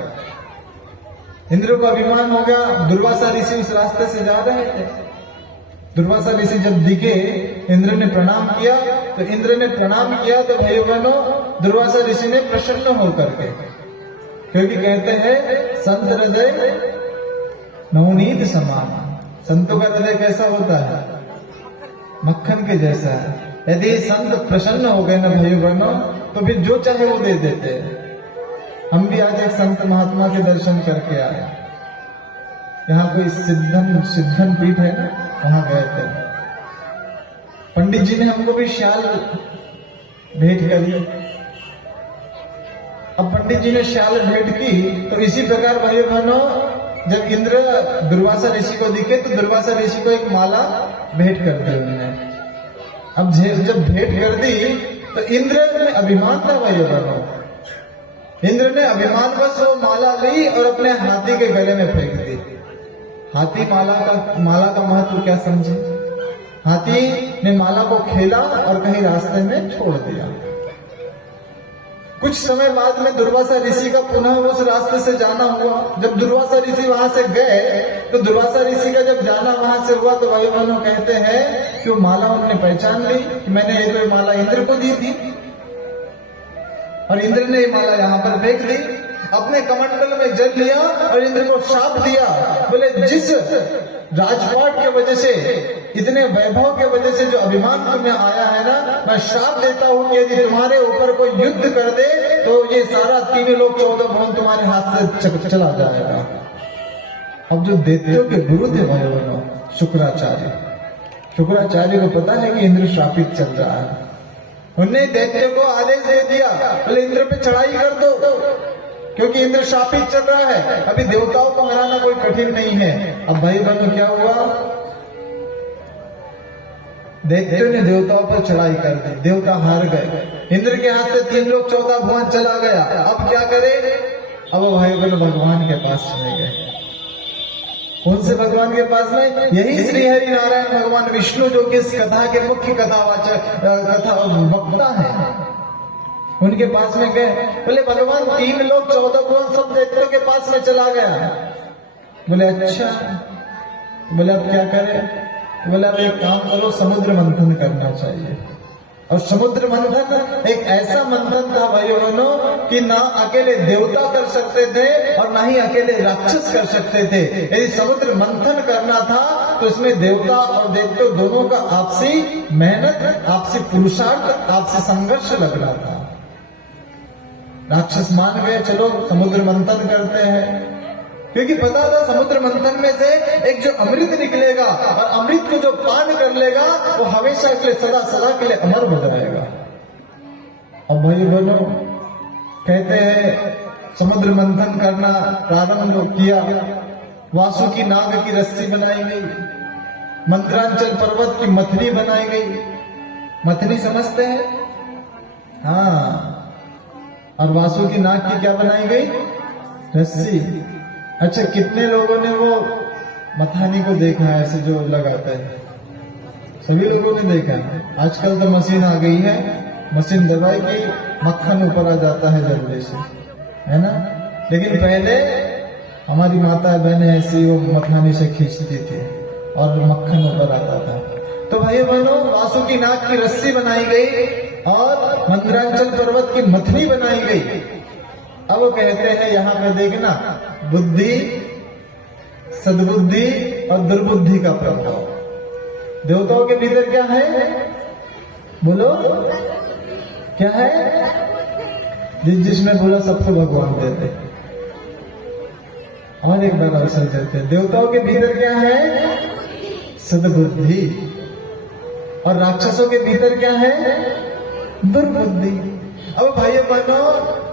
इंद्र को अभिमान हो गया, दुर्वासा ऋषि उस रास्ते से जा रहे थे। दुर्वासा ऋषि जब दिखे, इंद्र ने प्रणाम किया, तो इंद्र ने प्रणाम किया तो भाई बहनों दुर्वासा ऋषि ने प्रसन्न होकर के, क्योंकि कहते हैं संत हृदय नवनीत समान। संतों का हृदय कैसा होता है? मक्खन के जैसा है। यदि संत प्रसन्न हो गए ना भाई बहनों, तो फिर जो चाहे वो दे देते हैं। हम भी आज एक संत महात्मा के दर्शन करके आए। यहाँ कोई सिद्धन पीठ है ना, वहां गए थे। पंडित जी ने हमको भी शाल भेंट करी। अब पंडित जी ने शाल भेंट की, तो इसी प्रकार भाई बहनों जब इंद्र दुर्वासा ऋषि को दिखे तो दुर्वासा ऋषि को एक माला भेंट कर दी उन्होंने। अब जब भेंट कर दी तो इंद्र में अभिमान था भाई बहनों। इंद्र ने अभिमानवश वो माला ली और अपने हाथी के गले में फेंक दी। हाथी माला का महत्व क्या समझे? हाथी ने माला को खेला और कहीं रास्ते में छोड़ दिया। कुछ समय बाद में दुर्वासा ऋषि का पुनः उस रास्ते से जाना हुआ। जब दुर्वासा ऋषि वहां से गए तो दुर्वासा ऋषि का जब जाना वहां से हुआ तो भाई बहनों कहते हैं कि वो माला उन्होंने पहचान ली कि मैंने ये तो माला इंद्र को दी थी, और इंद्र ने ये माला यहाँ पर फेंक दी। अपने कमंडल में जल लिया और इंद्र को शाप दिया। बोले जिस राजपाट के वजह से, इतने वैभव के वजह से जो अभिमान तुम्हें आया है ना, मैं शाप देता हूं कि यदि तुम्हारे ऊपर कोई युद्ध कर दे तो ये सारा 3 लोक 14 भवन तुम्हारे हाथ से चला जाएगा। अब जो दैत्यों के गुरु थे भाई बहनों शुक्राचार्य को पता है कि इंद्र शापित चल रहा है। उन्होंने दैत्य को आदेश दे दिया, बोले इंद्र पे चढ़ाई कर दो, क्योंकि इंद्र शापित चल रहा है। अभी देवताओं को हराना कोई कठिन नहीं है। अब भाई बहनों क्या हुआ? दैत्यों ने देवताओं पर चढ़ाई कर दी, देवता हार गए। इंद्र के हाथ से 3 लोक 14 भुवन चला गया। अब क्या करे? अब वो भाई बहनों भगवान के पास चले गए। कौन से भगवान के पास में? यही श्री हरि नारायण भगवान विष्णु, जो कि इस कथा के मुख्य कथा वक्ता है, उनके पास में गए। बोले भगवान 3 लोक 14 भुवन सब दैत्यों के पास में चला गया। बोले अच्छा। बोले अब क्या करें? बोले अब एक काम करो, समुद्र मंथन करना चाहिए। और समुद्र मंथन एक ऐसा मंथन था भाइयों बहनों कि ना अकेले देवता कर सकते थे और ना ही अकेले राक्षस कर सकते थे। यदि समुद्र मंथन करना था तो इसमें देवता और दैत्य दोनों का आपसी मेहनत, आपसी पुरुषार्थ, आपसी संघर्ष लगना था। राक्षस मान गए, चलो समुद्र मंथन करते हैं, क्योंकि पता था समुद्र मंथन में से एक जो अमृत निकलेगा और अमृत को जो पान कर लेगा वो हमेशा के लिए, सदा सदा के लिए अमर हो जाएगा। अब भाई बोलो, कहते हैं समुद्र मंथन करना प्रारंभ किया, वासुकी नाग की रस्सी बनाई गई, मंत्रांचल पर्वत की मथनी बनाई गई। मथनी समझते हैं? हाँ। और वासुकी नाग की क्या बनाई गई? रस्सी। अच्छा, कितने लोगों ने वो मथानी को देखा है ऐसे जो लगाता है? सभी लोगों ने देखा है। आजकल तो मशीन आ गई है, मशीन दबाएगी, मक्खन ऊपर आ जाता है जल्दी से, है ना? लेकिन पहले हमारी माता बहनें ऐसी वो मथानी से खींचती थी और मक्खन ऊपर आता था। तो भाई बहनों, वासुकी नाग की रस्सी बनाई गई और मंदरांचल पर्वत की मथनी बनाई गई। अब वो कहते हैं यहाँ पे देखना, बुद्धि, सद्बुद्धि और दुर्बुद्धि का प्रभाव। देवताओं के भीतर क्या है? बोलो, क्या है? जिसने बोला सबको भगवान देते और एक बार अवसर देते हैं। देवताओं के भीतर क्या है? सद्बुद्धि। और राक्षसों के भीतर क्या है? दुर्बुद्धि। अब भाइयों बहनों,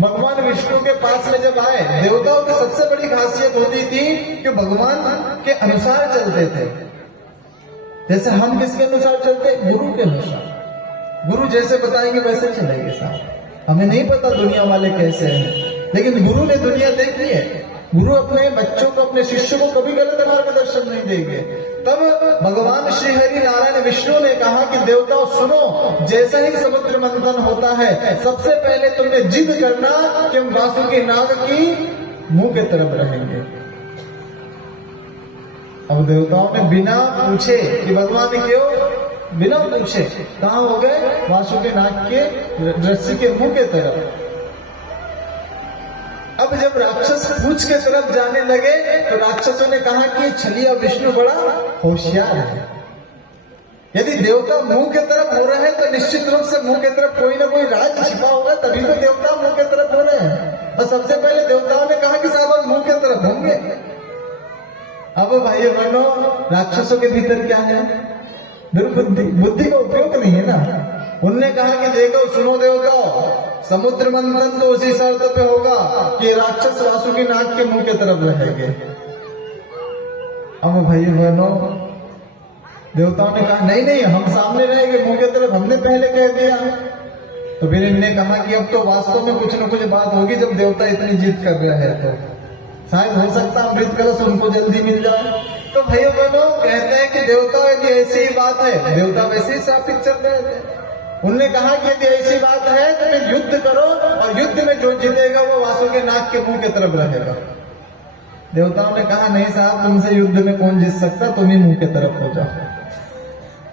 भगवान विष्णु के पास में जब आए, देवताओं की सबसे बड़ी खासियत होती थी कि भगवान के अनुसार चलते थे। जैसे हम किसके अनुसार चलते? गुरु के अनुसार। गुरु जैसे बताएंगे वैसे चलेंगे साहब। हमें नहीं पता दुनिया वाले कैसे हैं, लेकिन गुरु ने दुनिया देखी है। गुरु अपने बच्चों को, अपने शिष्यों को कभी गलत मार्गदर्शन नहीं देंगे। तब भगवान श्री हरि नारायण विष्णु ने कहा कि देवताओं सुनो, जैसा ही समुद्र मंथन होता है सबसे पहले तुमने जिद करना कि हम वासुकी नाग की मुंह के तरफ रहेंगे। अब देवताओं ने बिना पूछे कि भगवान क्यों, बिना पूछे कहां हो गए? वासुकी नाग के रस्सी के मुंह के तरफ। अब जब राक्षस पूछ के तरफ जाने लगे तो राक्षसों ने कहा कि छलिया विष्णु बड़ा होशियार है। यदि देवता मुंह के तरफ हो रहे हैं तो निश्चित रूप से मुंह के तरफ कोई ना कोई राज छिपा होगा, तभी तो देवता मुंह के तरफ हो रहे हैं। और सबसे पहले देवताओं ने कहा कि साहब हम मुंह के तरफ होंगे। अब भाइयों बहनों, राक्षसों के भीतर क्या है? दुर्बुद्धि। बुद्धि का उपयोग नहीं है ना। उनने कहा कि देखो सुनो देवताओं, समुद्र मंथन तो उसी शर्त पे होगा कि राक्षस वासुकी नाग के मुंह के तरफ रहेंगे। अब भाई बहनों, देवताओं ने कहा नहीं नहीं, हम सामने रहेंगे मुंह के तरफ, हमने पहले कह दिया। तो फिर इनने कहा कि अब तो वास्तव में कुछ न कुछ बात होगी, जब देवता इतनी जिद कर रहे हैं तो शायद हो सकता है अमृत कलश उनको जल्दी मिल जाए। तो भाइयों बहनों, कहते हैं कि देवता यदि ऐसी ही बात है, देवता वैसे ही श्रापित चल रहे थे। उनने कहा कि यदि ऐसी बात है तो फिर युद्ध करो और युद्ध में जो जीतेगा वो वासुकी नाग के मुंह की तरफ रहेगा। देवताओं ने कहा नहीं साहब, तुमसे युद्ध में कौन जीत सकता, तुम ही मुंह की तरफ हो जाओ।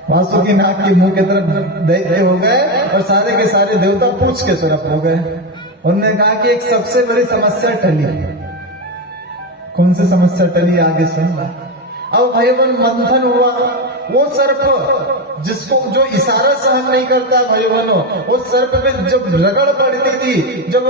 वासुकी नाग के मुंह की तरफ दैत्य हो गए और सारे के सारे देवता पूछ के तरफ हो गए। उन्होंने कहा कि एक सबसे बड़ी समस्या टली। कौन सी समस्या टली? आगे सुनना। अब भाई बहन, मंथन हुआ। वो सर्प जिसको जो इशारा सहन नहीं करता भाई बहनों, वो सर्प पे जब रगड़ पड़ती थी, जब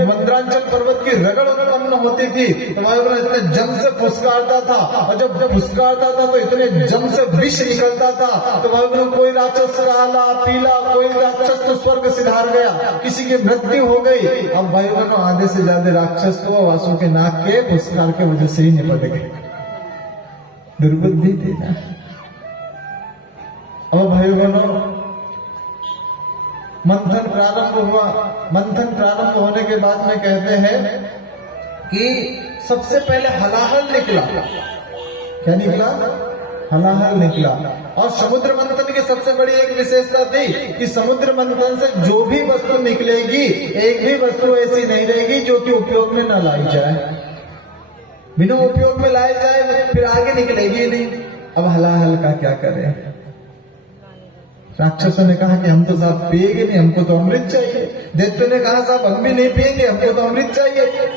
मंदरांचल पर्वत की रगड़ उत्पन्न होती थी तो भाई बहनों इतने जम से फुसकारता था, और जब फुसकारता था तो इतने जम से विष निकलता था। तो भाई बहनों, कोई राक्षस काला पीला, कोई राक्षस तो स्वर्ग सिधार गया, किसी की मृत्यु हो गई। अब भाई बहनों, आधे से ज्यादा राक्षस तो वासुकी नाग के फुसकार के वजह से ही निपट गए। दुर्बुद्धि थी ना। अब भाई बहनों, मंथन प्रारंभ हुआ। मंथन प्रारंभ होने के बाद में कहते हैं कि सबसे पहले हलाहल निकला। क्या निकला? हलाहल निकला। और समुद्र मंथन की सबसे बड़ी एक विशेषता थी कि समुद्र मंथन से जो भी वस्तु निकलेगी, एक भी वस्तु ऐसी नहीं रहेगी जो कि उपयोग में न लाई जाए। बिना उपयोग में लाई जाए फिर आगे निकलेगी नहीं। अब हलाहल का क्या करें? राक्षसों ने कहा कि हम तो साहब पिएंगे नहीं, हमको तो अमृत चाहिए। दैत्यों ने कहा साहब हम भी नहीं पिएंगे, हमको तो अमृत चाहिए।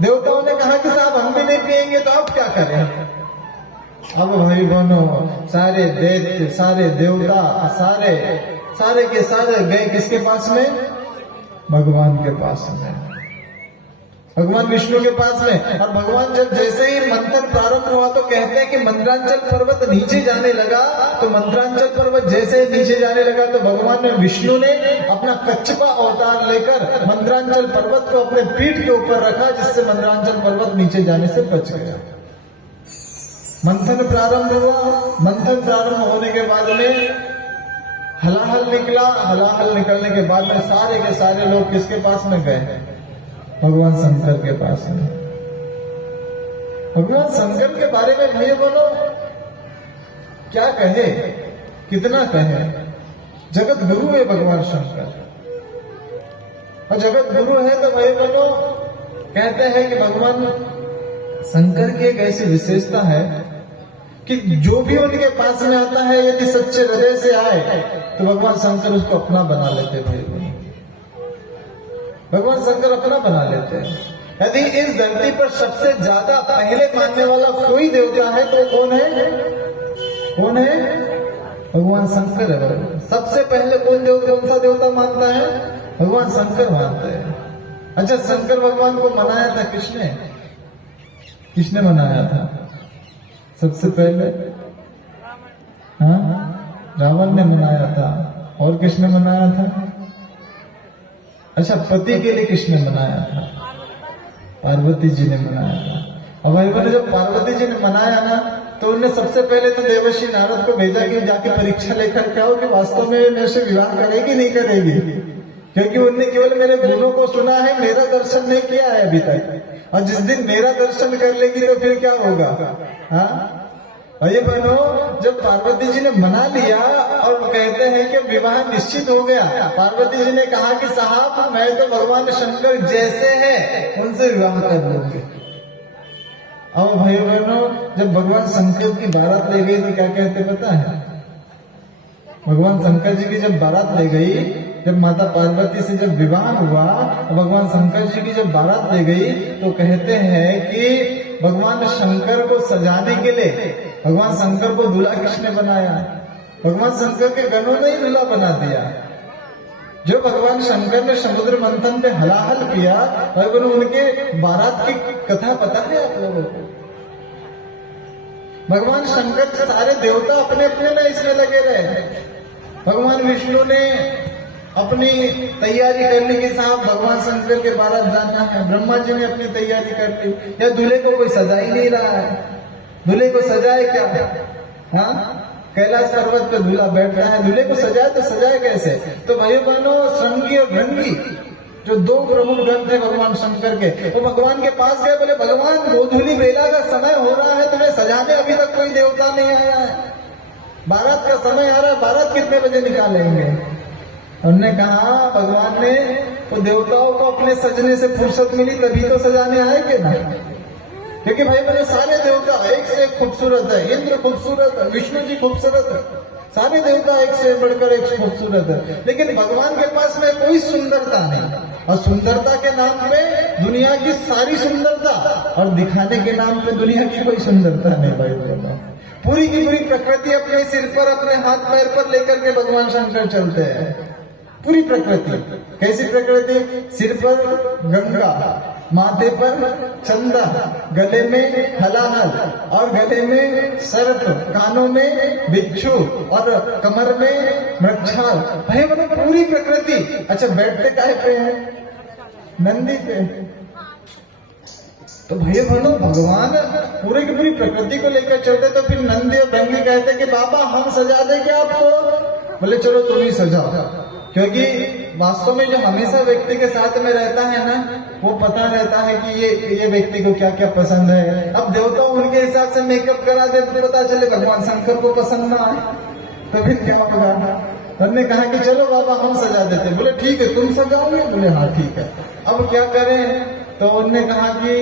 देवताओं ने कहा कि साहब हम भी नहीं पिएंगे, तो अब क्या करें। अब भाई बहनों सारे दैत्य, सारे देवता, सारे के सारे गए किसके पास में? भगवान के पास में, भगवान विष्णु के पास में। और भगवान जब जैसे ही मंथन प्रारंभ हुआ तो कहते हैं कि मंत्रांचल पर्वत नीचे जाने लगा। तो मंत्रांचल पर्वत जैसे ही नीचे जाने लगा तो भगवान ने विष्णु ने अपना कच्छपा अवतार लेकर मंत्रांचल पर्वत को अपने पीठ के ऊपर रखा, जिससे मंत्रांचल पर्वत नीचे जाने से बच गया। मंथन प्रारंभ हुआ। मंथन प्रारंभ होने के बाद में हलाहल निकला। हलाहल निकलने के बाद में सारे के सारे लोग किसके पास में गए? भगवान शंकर के पास में। भगवान शंकर के बारे में भैया बोलो क्या कहे, कितना कहे। जगत गुरु है भगवान शंकर, और जगत गुरु है तो भाई बोलो कहते हैं कि भगवान शंकर की एक ऐसी विशेषता है कि जो भी उनके पास में आता है यदि सच्चे हृदय से आए तो भगवान शंकर उसको अपना बना लेते। भाई भगवान शंकर अपना बना लेते हैं। यदि इस धरती पर सबसे ज्यादा पहले मानने वाला कोई देवता है तो कौन है? कौन है? भगवान शंकर है। सबसे पहले कौन सा देवता मानता है? भगवान शंकर मानते हैं। अच्छा, शंकर भगवान को मनाया था किसने? किसने मनाया था सबसे पहले? हाँ, रावण ने मनाया था। और किसने मनाया था? अच्छा, पति के लिए किसने मनाया था? पार्वती जी ने मनाया था। अब भाई बहनों जब पार्वती जी ने मनाया ना तो उन्होंने सबसे पहले तो देवर्षि नारद को भेजा कि जाके परीक्षा लेकर के आओ कि वास्तव में मेरे से विवाह करेगी नहीं करेगी, क्योंकि उनने केवल मेरे गुणों को सुना है, मेरा दर्शन नहीं किया है अभी तक। और जिस दिन मेरा दर्शन कर लेगी तो फिर क्या होगा। हाँ भाई बहनों, जब पार्वती जी ने मना लिया और कहते हैं कि विवाह निश्चित हो गया, पार्वती जी ने कहा कि साहब मैं तो भगवान शंकर जैसे हैं उनसे विवाह कर लूंगी। अब भाई बहनों जब भगवान शंकर की बारात ले गई तो क्या कहते पता है? भगवान शंकर जी की जब बारात ले गई, जब माता पार्वती से जब विवाह हुआ, भगवान शंकर जी की जब बारात ले गई तो कहते हैं कि भगवान शंकर को सजाने के लिए भगवान शंकर को दूल्हा किसने बनाया? भगवान शंकर के गणों ने ही दूल्हा बना दिया। जो भगवान शंकर ने समुद्र मंथन पे हलाहल किया, उनके बारात की कथा पता है आप लोगों को? भगवान शंकर के सारे देवता अपने अपने में इसमें लगे रहे। भगवान विष्णु ने अपनी तैयारी कर ली कि साहब भगवान शंकर के बारात जाना है। ब्रह्मा जी ने अपनी तैयारी कर ली। या दूल्हे को कोई सजा ही नहीं रहा है, दूल्हे को सजाए क्या? हाँ, कैलाश पर्वत पे दूल्हा बैठता है, दूल्हे को सजाए तो सजाए कैसे? तो भाई बहनों श्रृंगी और भृंगी जो दो प्रमुख ग्रंथ है भगवान शंकर के, वो भगवान के पास गए, बोले भगवान गोधूली बेला का समय हो रहा है, तुम्हें सजाने अभी तक कोई देवता नहीं आया है, बारात का समय आ रहा है, बारात कितने बजे निकालेंगे? उन्होंने कहा भगवान ने वो देवताओं को अपने सजने से फुर्सत मिली तभी तो सजाने आए के ना, क्योंकि भाई मैंने सारे देवता एक से एक खूबसूरत है। इंद्र खूबसूरत है, विष्णु जी खूबसूरत है, सारे देवता एक से बढ़कर एक खूबसूरत है, लेकिन भगवान के पास में कोई सुंदरता नहीं। और सुंदरता के नाम पे दुनिया की सारी सुंदरता और दिखाने के नाम पे दुनिया की कोई सुंदरता नहीं। भाई बोला पूरी की पूरी प्रकृति अपने सिर पर, अपने हाथ पैर पर लेकर के भगवान शंकर चलते हैं। पूरी प्रकृति कैसी प्रकृति? सिर पर गंगा, माथे पर चंदा, गले में हलाहल और गले में सर्प, कानों में बिच्छू और कमर में मृक्षाल। भाई बोलो पूरी प्रकृति। अच्छा बैठते काहे पे है? नंदी पे। तो भैया बोलो भगवान पूरे की पूरी प्रकृति को लेकर चलते, तो फिर नंदी और भृंगी कहते कि बाबा हम सजा दें क्या आपको? बोले चलो तुम ही सजाओ, क्योंकि वास्तव में जो हमेशा व्यक्ति के साथ में रहता है ना, वो पता रहता है कि ये व्यक्ति को क्या क्या पसंद है। अब देवता उनके हिसाब से मेकअप करा दे तो पता चले भगवान शंकर को पसंद ना आए तो फिर क्या होगा? हमने कहा कि चलो बाबा हम सजा देते। बोले ठीक है तुम सजाओगे? बोले हाँ ठीक है। अब क्या करें? तो उन्होंने कहा कि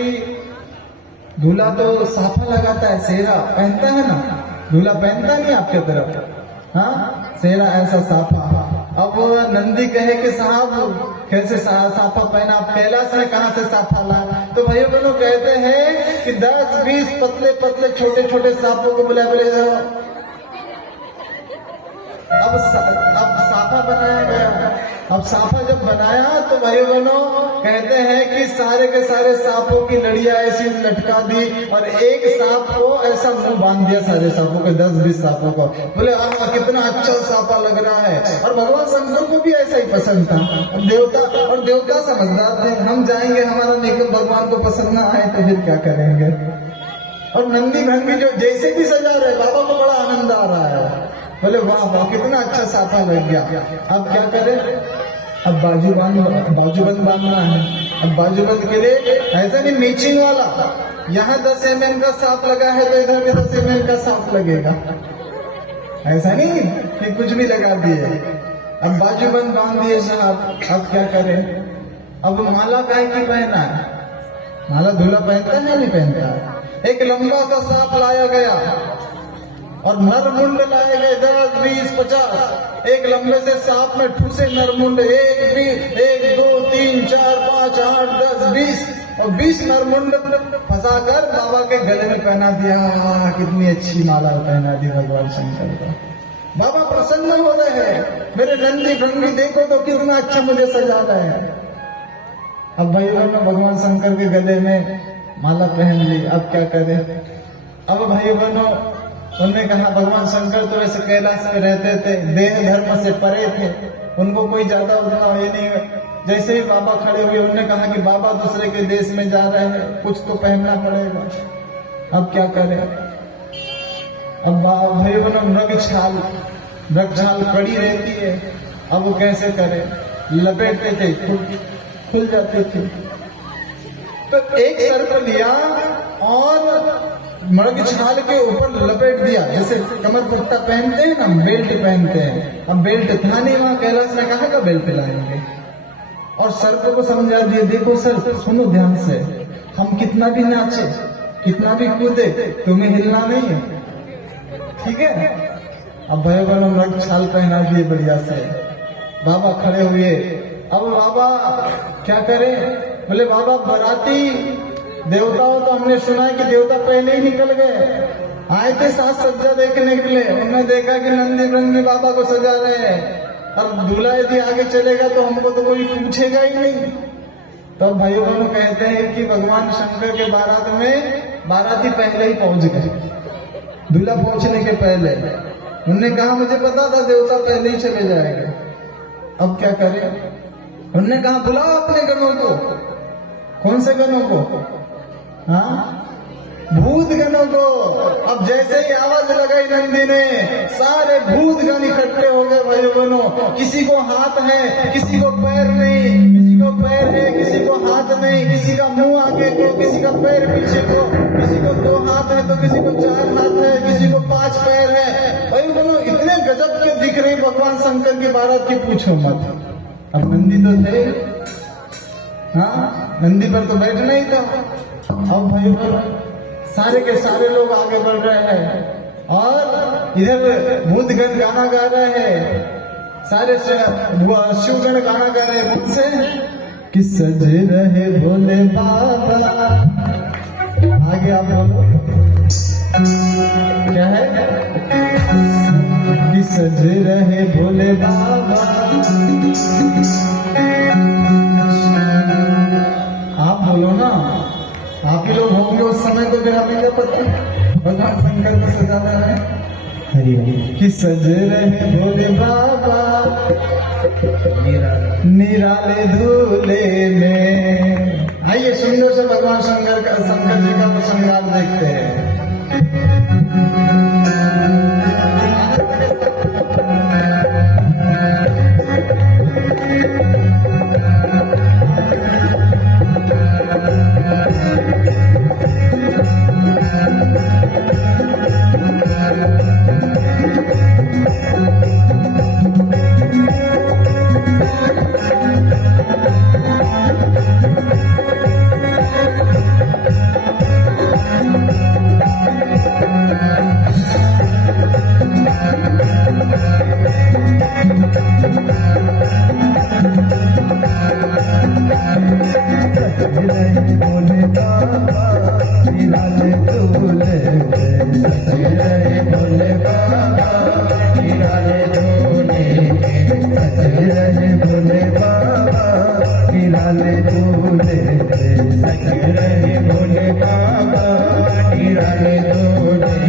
दूल्हा तो साफा लगाता है, सेहरा पहनता है ना, दूल्हा पहनता नहीं आपके तरफ? हाँ सेना ऐसा साफा। अब नंदी कहे कि साहब कैसे साफा पहना, आप कैलाश में कहां से साफा ला? तो भाइयों बहनों कहते हैं कि 10-20 पतले पतले छोटे छोटे सांपों को बुला बोले अब साफा बनाया गया। अब साफा जब बनाया तो भाइयों बहनों कहते हैं कि सारे के सारे सांपों की लड़ियां ऐसी लटका दी और एक सांप को ऐसा मुंह बांध दिया, सारे सांपों को 10-20 सांपों को। बोले कितना अच्छा सांपा लग रहा है। और भगवान शंकर को भी ऐसा ही पसंद था। देवता समझदार थे, हम जाएंगे हमारा निकम भगवान को पसंद ना आए तो फिर क्या करेंगे। और नंदी भंगी जो जैसे भी सजा रहे, बाबा को बड़ा आनंद आ रहा है। बोले वाह वाह कितना अच्छा साफा लग गया। अब क्या करें, अब बाजूबंद बांधना है। अब बाजूबंद के लिए ऐसा नहीं मैचिंग वाला, यहाँ 10 mm का सांप लगा है तो इधर भी 10 mm का सांप लगेगा, ऐसा नहीं कि कुछ भी लगा दिए। अब बाजूबंद बांध दिए साहब। अब क्या करें, अब माला काहे की पहना है? माला दूल्हा पहनता है नहीं पहनता? एक लंबा सा सांप लाया गया और नरमुंड लाए गए 10, 20, 50। एक लंबे से सांप में ठूसे नरमुंड, 1, 2, 3, 4, 5, 8, 10, 20 और 20 नरमुंड फंसाकर बाबा के गले में पहना दिया। कितनी अच्छी माला पहना दी भगवान शंकर को। बाबा प्रसन्न हो रहे हैं, मेरे नंदी भंगी देखो तो कितना अच्छा मुझे सजा रहे हैं। अब भाइयों ने भगवान शंकर के गले में माला पहन ली। अब क्या करें, अब भाई बहनों उन्होंने कहा भगवान शंकर तो वैसे कैलाश में रहते थे, देह धर्म से परे थे, उनको कोई ज्यादा उतना ये नहीं। जैसे ही बाबा खड़े हुए उन्होंने कहा कि बाबा दूसरे के देश में जा रहे हैं, कुछ तो पहनना पड़ेगा। अब क्या करें, अब भाई बहनों मृग छाल कड़ी रहती है, अब वो कैसे करें, लपेटते थे खुल जाते थे। तो एक सर्प लिया और मृग छाल के ऊपर लपेट दिया, जैसे कमर पट्टा पहनते हैं ना, बेल्ट पहनते हैं। अब बेल्ट था नहीं वहां कैलाश में, कहाँ का बेल्ट लाएंगे। और सर्प को समझा दिए, देखो सर्प सुनो ध्यान से, हम कितना भी नाचे कितना भी कूदे तुम्हें हिलना नहीं है, ठीक है। अब भाई बहनों मृग छाल पहना दिए बढ़िया से। बाबा खड़े हुए। अब बाबा क्या करें, बोले बाबा बाराती देवताओं तो हमने सुना है कि देवता पहले ही निकल गए, आए थे साथ सज्जा देखने के लिए। उन्होंने देखा कि नंदी भंगी बाबा को सजा रहे हैं। अब दूल्हा यदि आगे चलेगा तो हमको तो कोई पूछेगा ही नहीं। तो भाई बहनों कहते हैं कि भगवान शंकर के बारात में बाराती पहले ही पहुंच गए, दूल्हा पहुंचने के पहले। उन्होंने कहा मुझे पता था देवता पहले ही चले जाएंगे। अब क्या करें, उन्होंने कहा बुलाओ अपने गणों को। कौन से गणों को? हाँ, भूत गणों को। अब जैसे ही आवाज लगाई नंदी ने, सारे भूत गण इकट्ठे हो गए भाइयों बहनों। किसी को हाथ है, किसी को पैर नहीं, किसी को पैर है, किसी को हाथ नहीं, किसी का मुंह आगे को, किसी का पैर पीछे को, किसी को 2 हाथ है तो किसी को 4 हाथ है, किसी को 5 पैर है। भाइयों बहनों इतने गजब के दिख रहे भगवान शंकर की बारात की पूछो मत। अब नंदी तो थे, हाँ नंदी पर तो बैठना ही था। अब भाई सारे के सारे लोग आगे बढ़ रहे हैं और इधर भूतगण गाना गा रहे हैं, सारे शिवगण गाना गा रहे हैं। मुझसे कि सज रहे भोले बाबा, आगे आप बोलो क्या है, कि सज रहे भोले बाबा। आप बोलो ना, आप ही लोग होंगे उस समय तो फिर आप ही क्या पता भगवान शंकर को सजा रहे हैं। कि सज रहे भोले बाबा निराले दूल्हे में। आइए सुंदर से भगवान शंकर जी का श्रृंगार देखते हैं। भोले बाबा निराले दूल्हे सजे रहे भोले बाबा निराले दूल्हे सजे रहे भोले बाबा निराले दूल्हे सजे रहे भोले बाबा निराले दूल्हे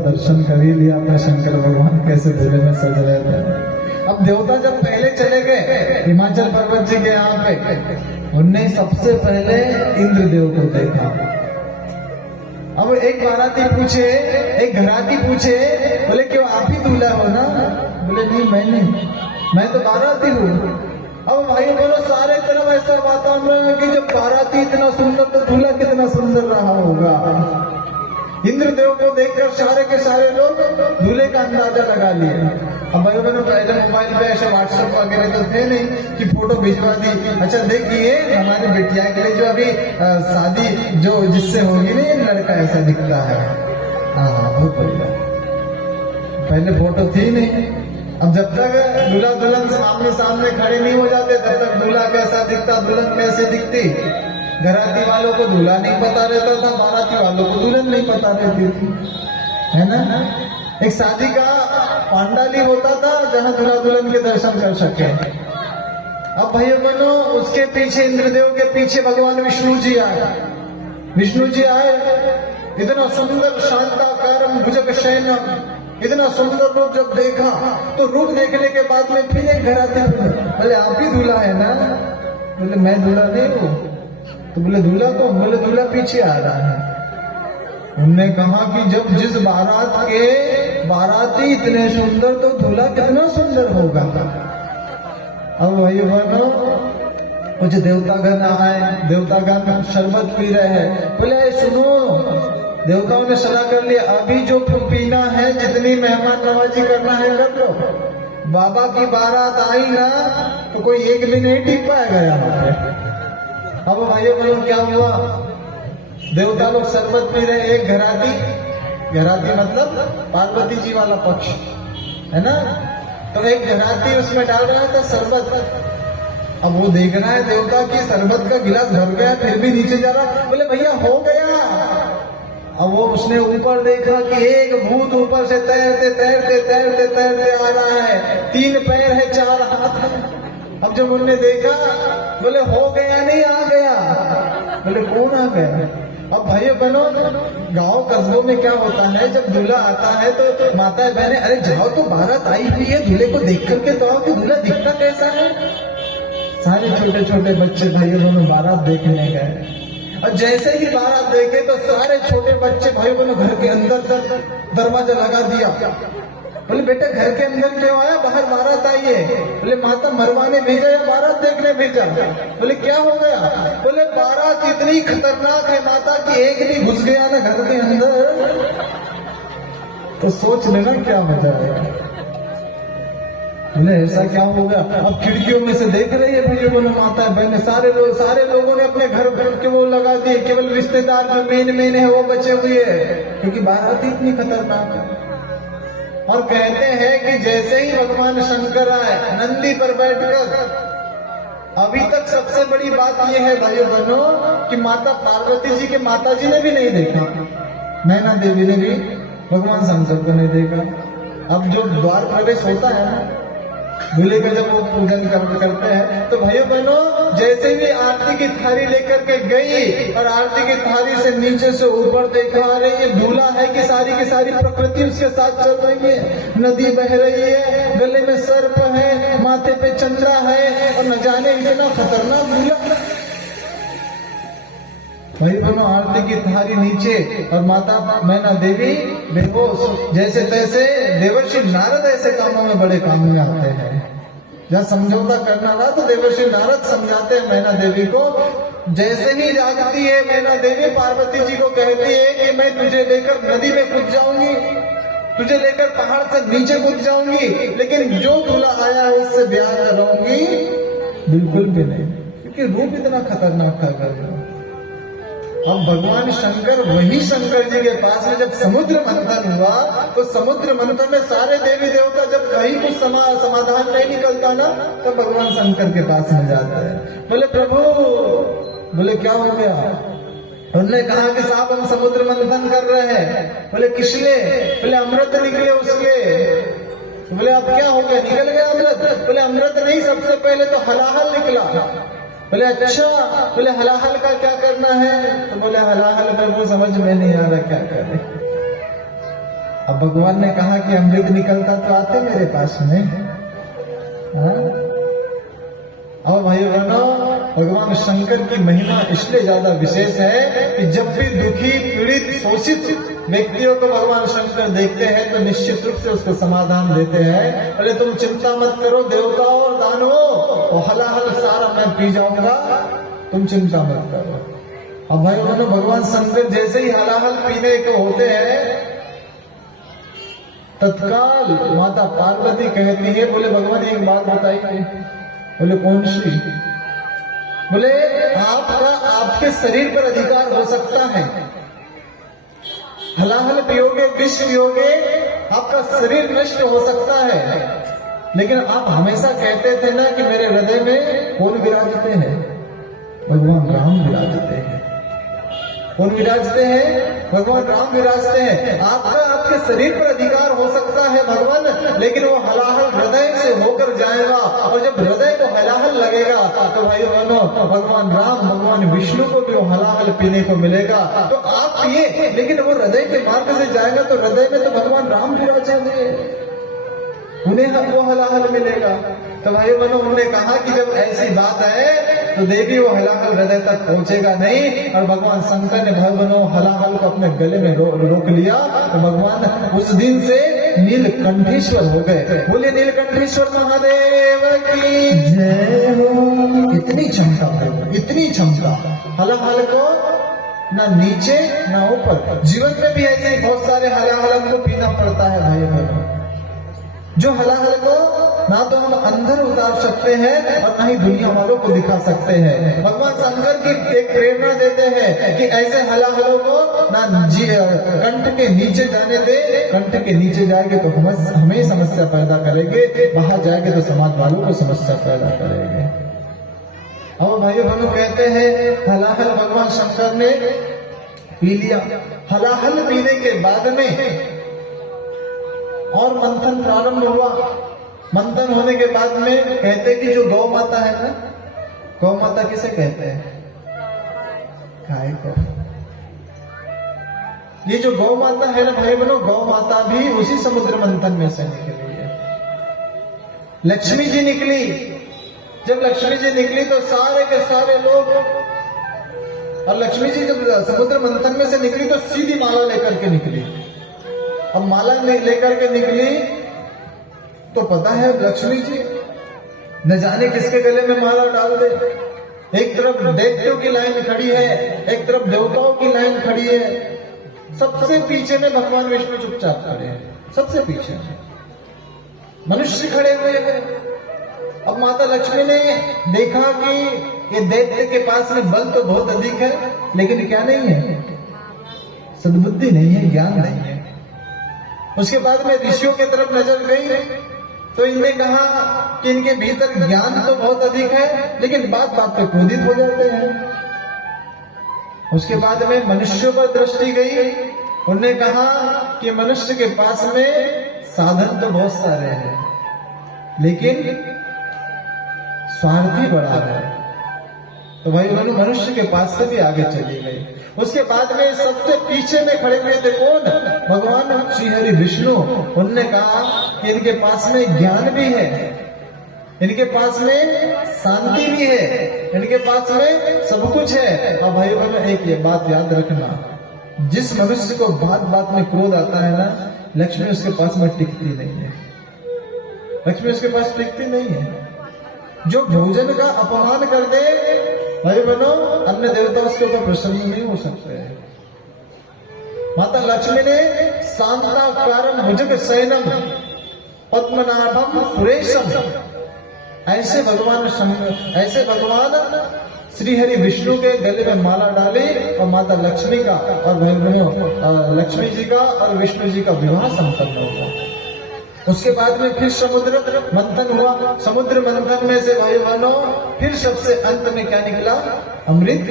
दर्शन कर ही लिया आपने शंकर भगवान कैसे झूले में सज रहे थे। अब देवता जब पहले चले गए हिमाचल पर्वत जी के यहाँ पे, उनने सबसे पहले इंद्रदेव को देखा। अब एक बाराती पूछे, एक घराती पूछे, बोले क्यों आप ही दूल्हा हो ना? बोले नहीं मैं नहीं, मैं तो बाराती हूँ। अब भाई बोलो सारे तरफ ऐसा वातावरण है कि जब बाराती इतना सुंदर तो दूल्हा कितना सुंदर रहा होगा। इंद्रदेव को देखकर सारे के सारे लोग दूल्हे का अंदाजा लगा लिए। अब भाई बहनों पहले मोबाइल पे ऐसे व्हाट्सएप वगैरह तो थे नहीं कि फोटो भिजवा दी, अच्छा देखिए हमारी बेटिया के लिए जो अभी शादी जो जिससे होगी ना लड़का ऐसा दिखता है। हाँ बहुत बढ़िया, पहले फोटो थी नहीं। अब जब तक दूल्हा दुल्हन सामने सामने खड़े नहीं हो जाते तब तक दूल्हा कैसा दिखता, दुल्हन कैसे दिखती, घराती वालों को दूल्हा नहीं पता रहता था, बाराती वालों को दुल्हन नहीं पता रहती थी, है ना। एक शादी का पांडाली होता था जहां दूल्हा दुल्हन के दर्शन कर सके। अब भाइयों बहनों उसके पीछे इंद्रदेव के पीछे भगवान विष्णु जी आए। विष्णु जी आए, इतना सुंदर शांताकारम भुजगशयनम, इतना सुंदर रूप जब देखा तो रूप देखने के बाद में फिर एक घराती बोले आप ही दूल्हा है ना? बोले मैं दूल्हा नहीं हूँ। तो बोले दूल्हा को? बोले दूल्हा पीछे आ रहा है। उनने कहा कि जब जिस बारात के बाराती इतने सुंदर तो दूल्हा कितना सुंदर होगा। अब वही बनो कुछ देवतागण आए, देवतागण शरबत पी रहे हैं। बोले सुनो, देवताओं ने सलाह कर लिया अभी जो पीना है, जितनी मेहमान नवाजी करना है कर लो। बाबा की बारात आई ना तो कोई एक भी नहीं टिक पाएगा यहाँ पे। अब भाइयों बहनों क्या हुआ, देवता लोग शरबत पी रहे, एक घराती, घराती मतलब पार्वती जी वाला पक्ष है ना, तो एक घराती उसमें डाल रहा था शरबत। अब वो देख रहा है देवता की शरबत का गिलास भर गया फिर भी नीचे जा रहा। बोले भैया हो गया। अब वो उसने ऊपर देखा कि एक भूत ऊपर से तैरते तैरते तैरते तैरते आ रहा है, 3 पैर है 4 हाथ है। अब जब उन्होंने देखा बोले हो गया नहीं आ गया। बोले कौन आ गया? अब भाइयों बहनों गांव कस्बों में क्या होता है, जब दूल्हा आता है तो माता बहने अरे जाओ तो बारात आई हुई है, दूल्हे को देख करके तो आओ कि दूल्हा दिखता कैसा है। सारे छोटे छोटे बच्चे भाइयों बहनों बारात देखने गए और जैसे ही बारात देखे तो सारे छोटे बच्चे भाइयों बहनों घर के अंदर दरवाजा लगा दिया। बोले बेटा घर के अंदर क्यों आया, बाहर बारात आई है। बोले माता मरवाने भेजा या बारात देखने भेजा? बोले क्या हो गया? बोले बारात इतनी खतरनाक है माता की एक भी घुस गया ना घर के अंदर तो सोच लेना क्या हो जाएगा। बोले ऐसा क्या हो गया? अब खिड़कियों में से देख रही है भाइयों बहनों माता बहने, सारे लोगों ने अपने घर के वो लगा दिए, केवल रिश्तेदार जो मेन है वो बचे हुए है, क्योंकि बारात इतनी खतरनाक है। और कहते हैं कि जैसे ही भगवान शंकर आए नंदी पर बैठकर, अभी तक सबसे बड़ी बात यह है भाइयों बहनों कि माता पार्वती जी के माता जी ने भी नहीं देखा, नैना देवी ने भी भगवान शंकर को नहीं देखा। अब जो द्वार प्रवेश होता है दूल्हे का जब वो पूजन करते हैं तो भाइयों बहनों जैसे भी आरती की थाली लेकर के गई और आरती की थाली से नीचे से ऊपर देखा, अरे ये दूल्हा है कि की सारी प्रकृति उसके साथ चल रही है। नदी बह रही है, गले में सर्प है, माथे पे चंद्रा है और न जाने इतना खतरनाक दूल्हा। भाई बहनों आरती की थाली नीचे और माता मैना देवी बेहोश, जैसे तैसे देवर्षि नारद ऐसे कामों में बड़े काम में आते हैं। जब समझौता करना था तो देवर्षि नारद समझाते हैं मैना देवी को। जैसे ही जागती है मैना देवी पार्वती जी को कहती है कि मैं तुझे लेकर नदी में कूद जाऊंगी, तुझे लेकर पहाड़ से नीचे कूद जाऊंगी, लेकिन जो दूल्हा आया है उससे ब्याह कराऊंगी बिल्कुल भी नहीं, क्योंकि रूप इतना खतरनाक था। अब भगवान शंकर वही शंकर जी के पास में जब समुद्र मंथन हुआ तो समुद्र मंथन में सारे देवी देवता जब कहीं कुछ समाधान नहीं निकलता ना तो भगवान शंकर के पास में जाता है। बोले प्रभु, बोले क्या हो गया? उन्होंने कहा कि साहब हम समुद्र मंथन कर रहे हैं। बोले किसले? बोले अमृत निकले उसके। बोले अब क्या हो गया? निकल गया अमृत? बोले अमृत नहीं, सबसे पहले तो हलाहल निकला। बोले अच्छा, बोले हलाहल का क्या करना है? तो बोले हलाहल में वो समझ में नहीं आ रहा क्या करे। अब भगवान ने कहा कि अमृत निकलता तो आते मेरे पास में। अब भाई बहनों भगवान शंकर की महिमा इसलिए ज्यादा विशेष है कि जब भी दुखी पीड़ित शोषित व्यक्तियों को भगवान शंकर देखते हैं तो निश्चित रूप से उसको समाधान देते हैं। बोले तुम चिंता मत करो देवताओं और दानवों, और हलाहल सारा मैं पी जाऊंगा, तुम चिंता मत करो। अब भाई बहनों भगवान शंकर जैसे ही हलाहल पीने को होते हैं तत्काल माता पार्वती कहती है, बोले भगवान एक बात बताइए। बोले कौन सी? बोले आपका आपके शरीर पर अधिकार हो सकता है, हलाहल पियोगे, विष पियोगे, आपका शरीर नष्ट हो सकता है, लेकिन आप हमेशा कहते थे ना कि मेरे हृदय में कौन विराजते हैं? भगवान राम विराजते हैं। कौन विराजते हैं? भगवान राम विराजते हैं। आपका आपके शरीर पर अधिकार हो सकता है भगवान, लेकिन वो हलाहल हृदय से होकर जाएगा, और जब हृदय को हलाहल लगेगा तो भाई बहनों भगवान राम भगवान विष्णु को भी वो हलाहल पीने को मिलेगा। तो आप पिए, लेकिन वो हृदय के मार्ग से जाएगा तो हृदय में तो भगवान राम विराजेंगे, उन्हें वो हलाहल मिलेगा। तो भाई बहनों उन्होंने कहा कि जब ऐसी बात है तो देवी वो हलाहल हृदय तक पहुंचेगा नहीं, और भगवान शंकर ने भाई बहनों हलाहल को अपने गले में रोक लिया। तो भगवान उस दिन से नीलकंठेश्वर हो गए। बोले नीलकंठेश्वर महादेव की जय हो। इतनी क्षमता है, इतनी क्षमता हलाहल को ना नीचे ना ऊपर। जीवन में भी ऐसे बहुत सारे हलाहल को पीना पड़ता है भाई बहनों, जो हलाहल को ना तो हम अंदर उतार सकते हैं और ना ही दुनिया वालों को दिखा सकते हैं। भगवान शंकर की एक प्रेरणा देते हैं कि ऐसे हलाहलों को ना कंठ के नीचे जाने दे, कंठ के नीचे जाएंगे तो हमें समस्या पैदा करेंगे, बाहर जाएंगे तो समाज वालों को समस्या पैदा करेंगे। अब भाइयों बहनों कहते हैं हलाहल भगवान शंकर ने पी लिया। हलाहल पीने के बाद में और मंथन प्रारंभ हुआ। मंथन होने के बाद में कहते कि जो गौ माता है ना, गौ माता किसे कहते हैं? गाय को। ये जो गौ माता है ना भाई बहनों, गौ माता भी उसी समुद्र मंथन में से निकली है। लक्ष्मी जी निकली। जब लक्ष्मी जी निकली तो सारे के सारे लोग, और लक्ष्मी जी जब समुद्र मंथन में से निकली तो सीधी माला लेकर के निकली। अब माला लेकर के निकली तो पता है लक्ष्मी जी न जाने किसके गले में माला डाल दे। एक तरफ दैत्यों की लाइन खड़ी है, एक तरफ देवताओं की लाइन खड़ी है, सबसे पीछे में भगवान विष्णु चुपचाप खड़े हैं, सबसे पीछे मनुष्य खड़े हुए हैं। अब माता लक्ष्मी ने देखा कि ये दैत्य के पास में बल तो बहुत अधिक है, लेकिन क्या नहीं है? सद्बुद्धि नहीं है, ज्ञान नहीं है। उसके बाद में ऋषियों की तरफ नजर गई तो इनने कहा कि इनके भीतर ज्ञान तो बहुत अधिक है, लेकिन बात बात पे क्रोधित हो जाते हैं। उसके बाद में मनुष्यों पर दृष्टि गई, उन्होंने कहा कि मनुष्य के पास में साधन तो बहुत सारे हैं, लेकिन स्वार्थी बड़ा है। तो भाई बहनों, मनुष्य के पास से भी आगे चली गई। उसके बाद में सबसे पीछे में खड़े हुए थे कौन? भगवान श्री हरि विष्णु। उनने कहा कि इनके पास में ज्ञान भी है, इनके पास में शांति भी है, इनके पास में सब कुछ है। अब भाई बहनों, एक ये बात याद रखना, जिस मनुष्य को बात बात में क्रोध आता है ना, लक्ष्मी उसके पास में टिकती नहीं है, लक्ष्मी उसके पास टिकती नहीं है। जो भोजन का अपमान कर दे भाई बहनों, अन्य देवता उसके ऊपर प्रसन्न नहीं हो सकते हैं। माता लक्ष्मी ने शांताकारं भुजग शयनम पद्मनाभम सुरेशम, ऐसे भगवान श्री हरि विष्णु के गले में माला डाली और माता लक्ष्मी का और भाई बहनों लक्ष्मी जी का और विष्णु जी का विवाह संपन्न हुआ। उसके बाद में फिर समुद्र मंथन हुआ। समुद्र मंथन में से भाई बहनों फिर सबसे अंत में क्या निकला? अमृत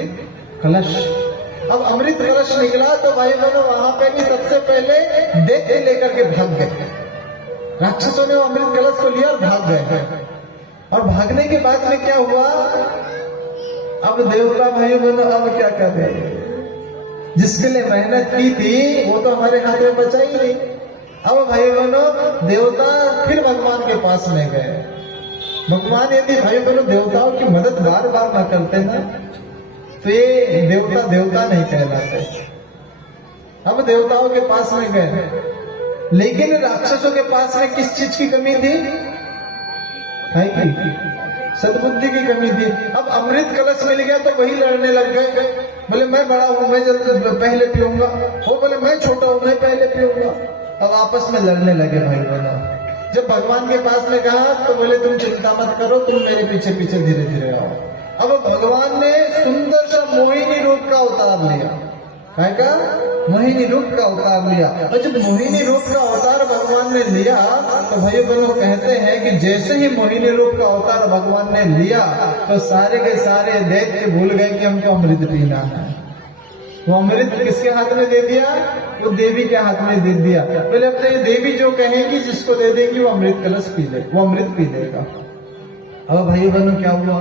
कलश। अब अमृत कलश निकला तो भाई बहनों वहां पे भी सबसे पहले दैत्य लेकर के भाग गए। राक्षसों ने वो अमृत कलश को लिया और भाग गए। और भागने के बाद में क्या हुआ? अब देवता भाई बहनों अब क्या कर रहे हैं? जिसके लिए मेहनत की थी वो तो हमारे हाथ में बचा ही नहीं। अब भाई बहनों देवता फिर भगवान के पास में गए। भगवान यदि भाई बहनों देवताओं की मदद बार बार न करते ना तो ये देवता नहीं कहलाते। अब देवताओं के पास में गए, लेकिन राक्षसों के पास में किस चीज की कमी थी? है कि सद्बुद्धि की कमी थी। अब अमृत कलश मिल गया तो वही लड़ने लग गए। बोले मैं बड़ा हूं, मैं पहले पीऊंगा, वो बोले मैं छोटा हूं, मैं पहले पीऊंगा। अब आपस में लड़ने लगे भाई बहनों। जब भगवान के पास में कहा तो बोले तुम चिंता मत करो, तुम मेरे पीछे पीछे धीरे धीरे आओ। अब भगवान ने सुंदर सा मोहिनी रूप का अवतार लिया। काय का? मोहिनी रूप का अवतार लिया। और जब मोहिनी रूप का अवतार भगवान ने लिया तो भाई बहनों कहते हैं कि जैसे ही मोहिनी रूप का अवतार भगवान ने लिया तो सारे के सारे दैत्य भूल गए कि हमको अमृत पीना है। वो अमृत किसके हाथ में दे दिया? वो देवी के हाथ में दे दिया। पहले अब तो ये देवी जो कहेगी जिसको दे देगी वो अमृत कलश पी ले, वो अमृत पी लेगा। अब भाई बहनों क्या हुआ?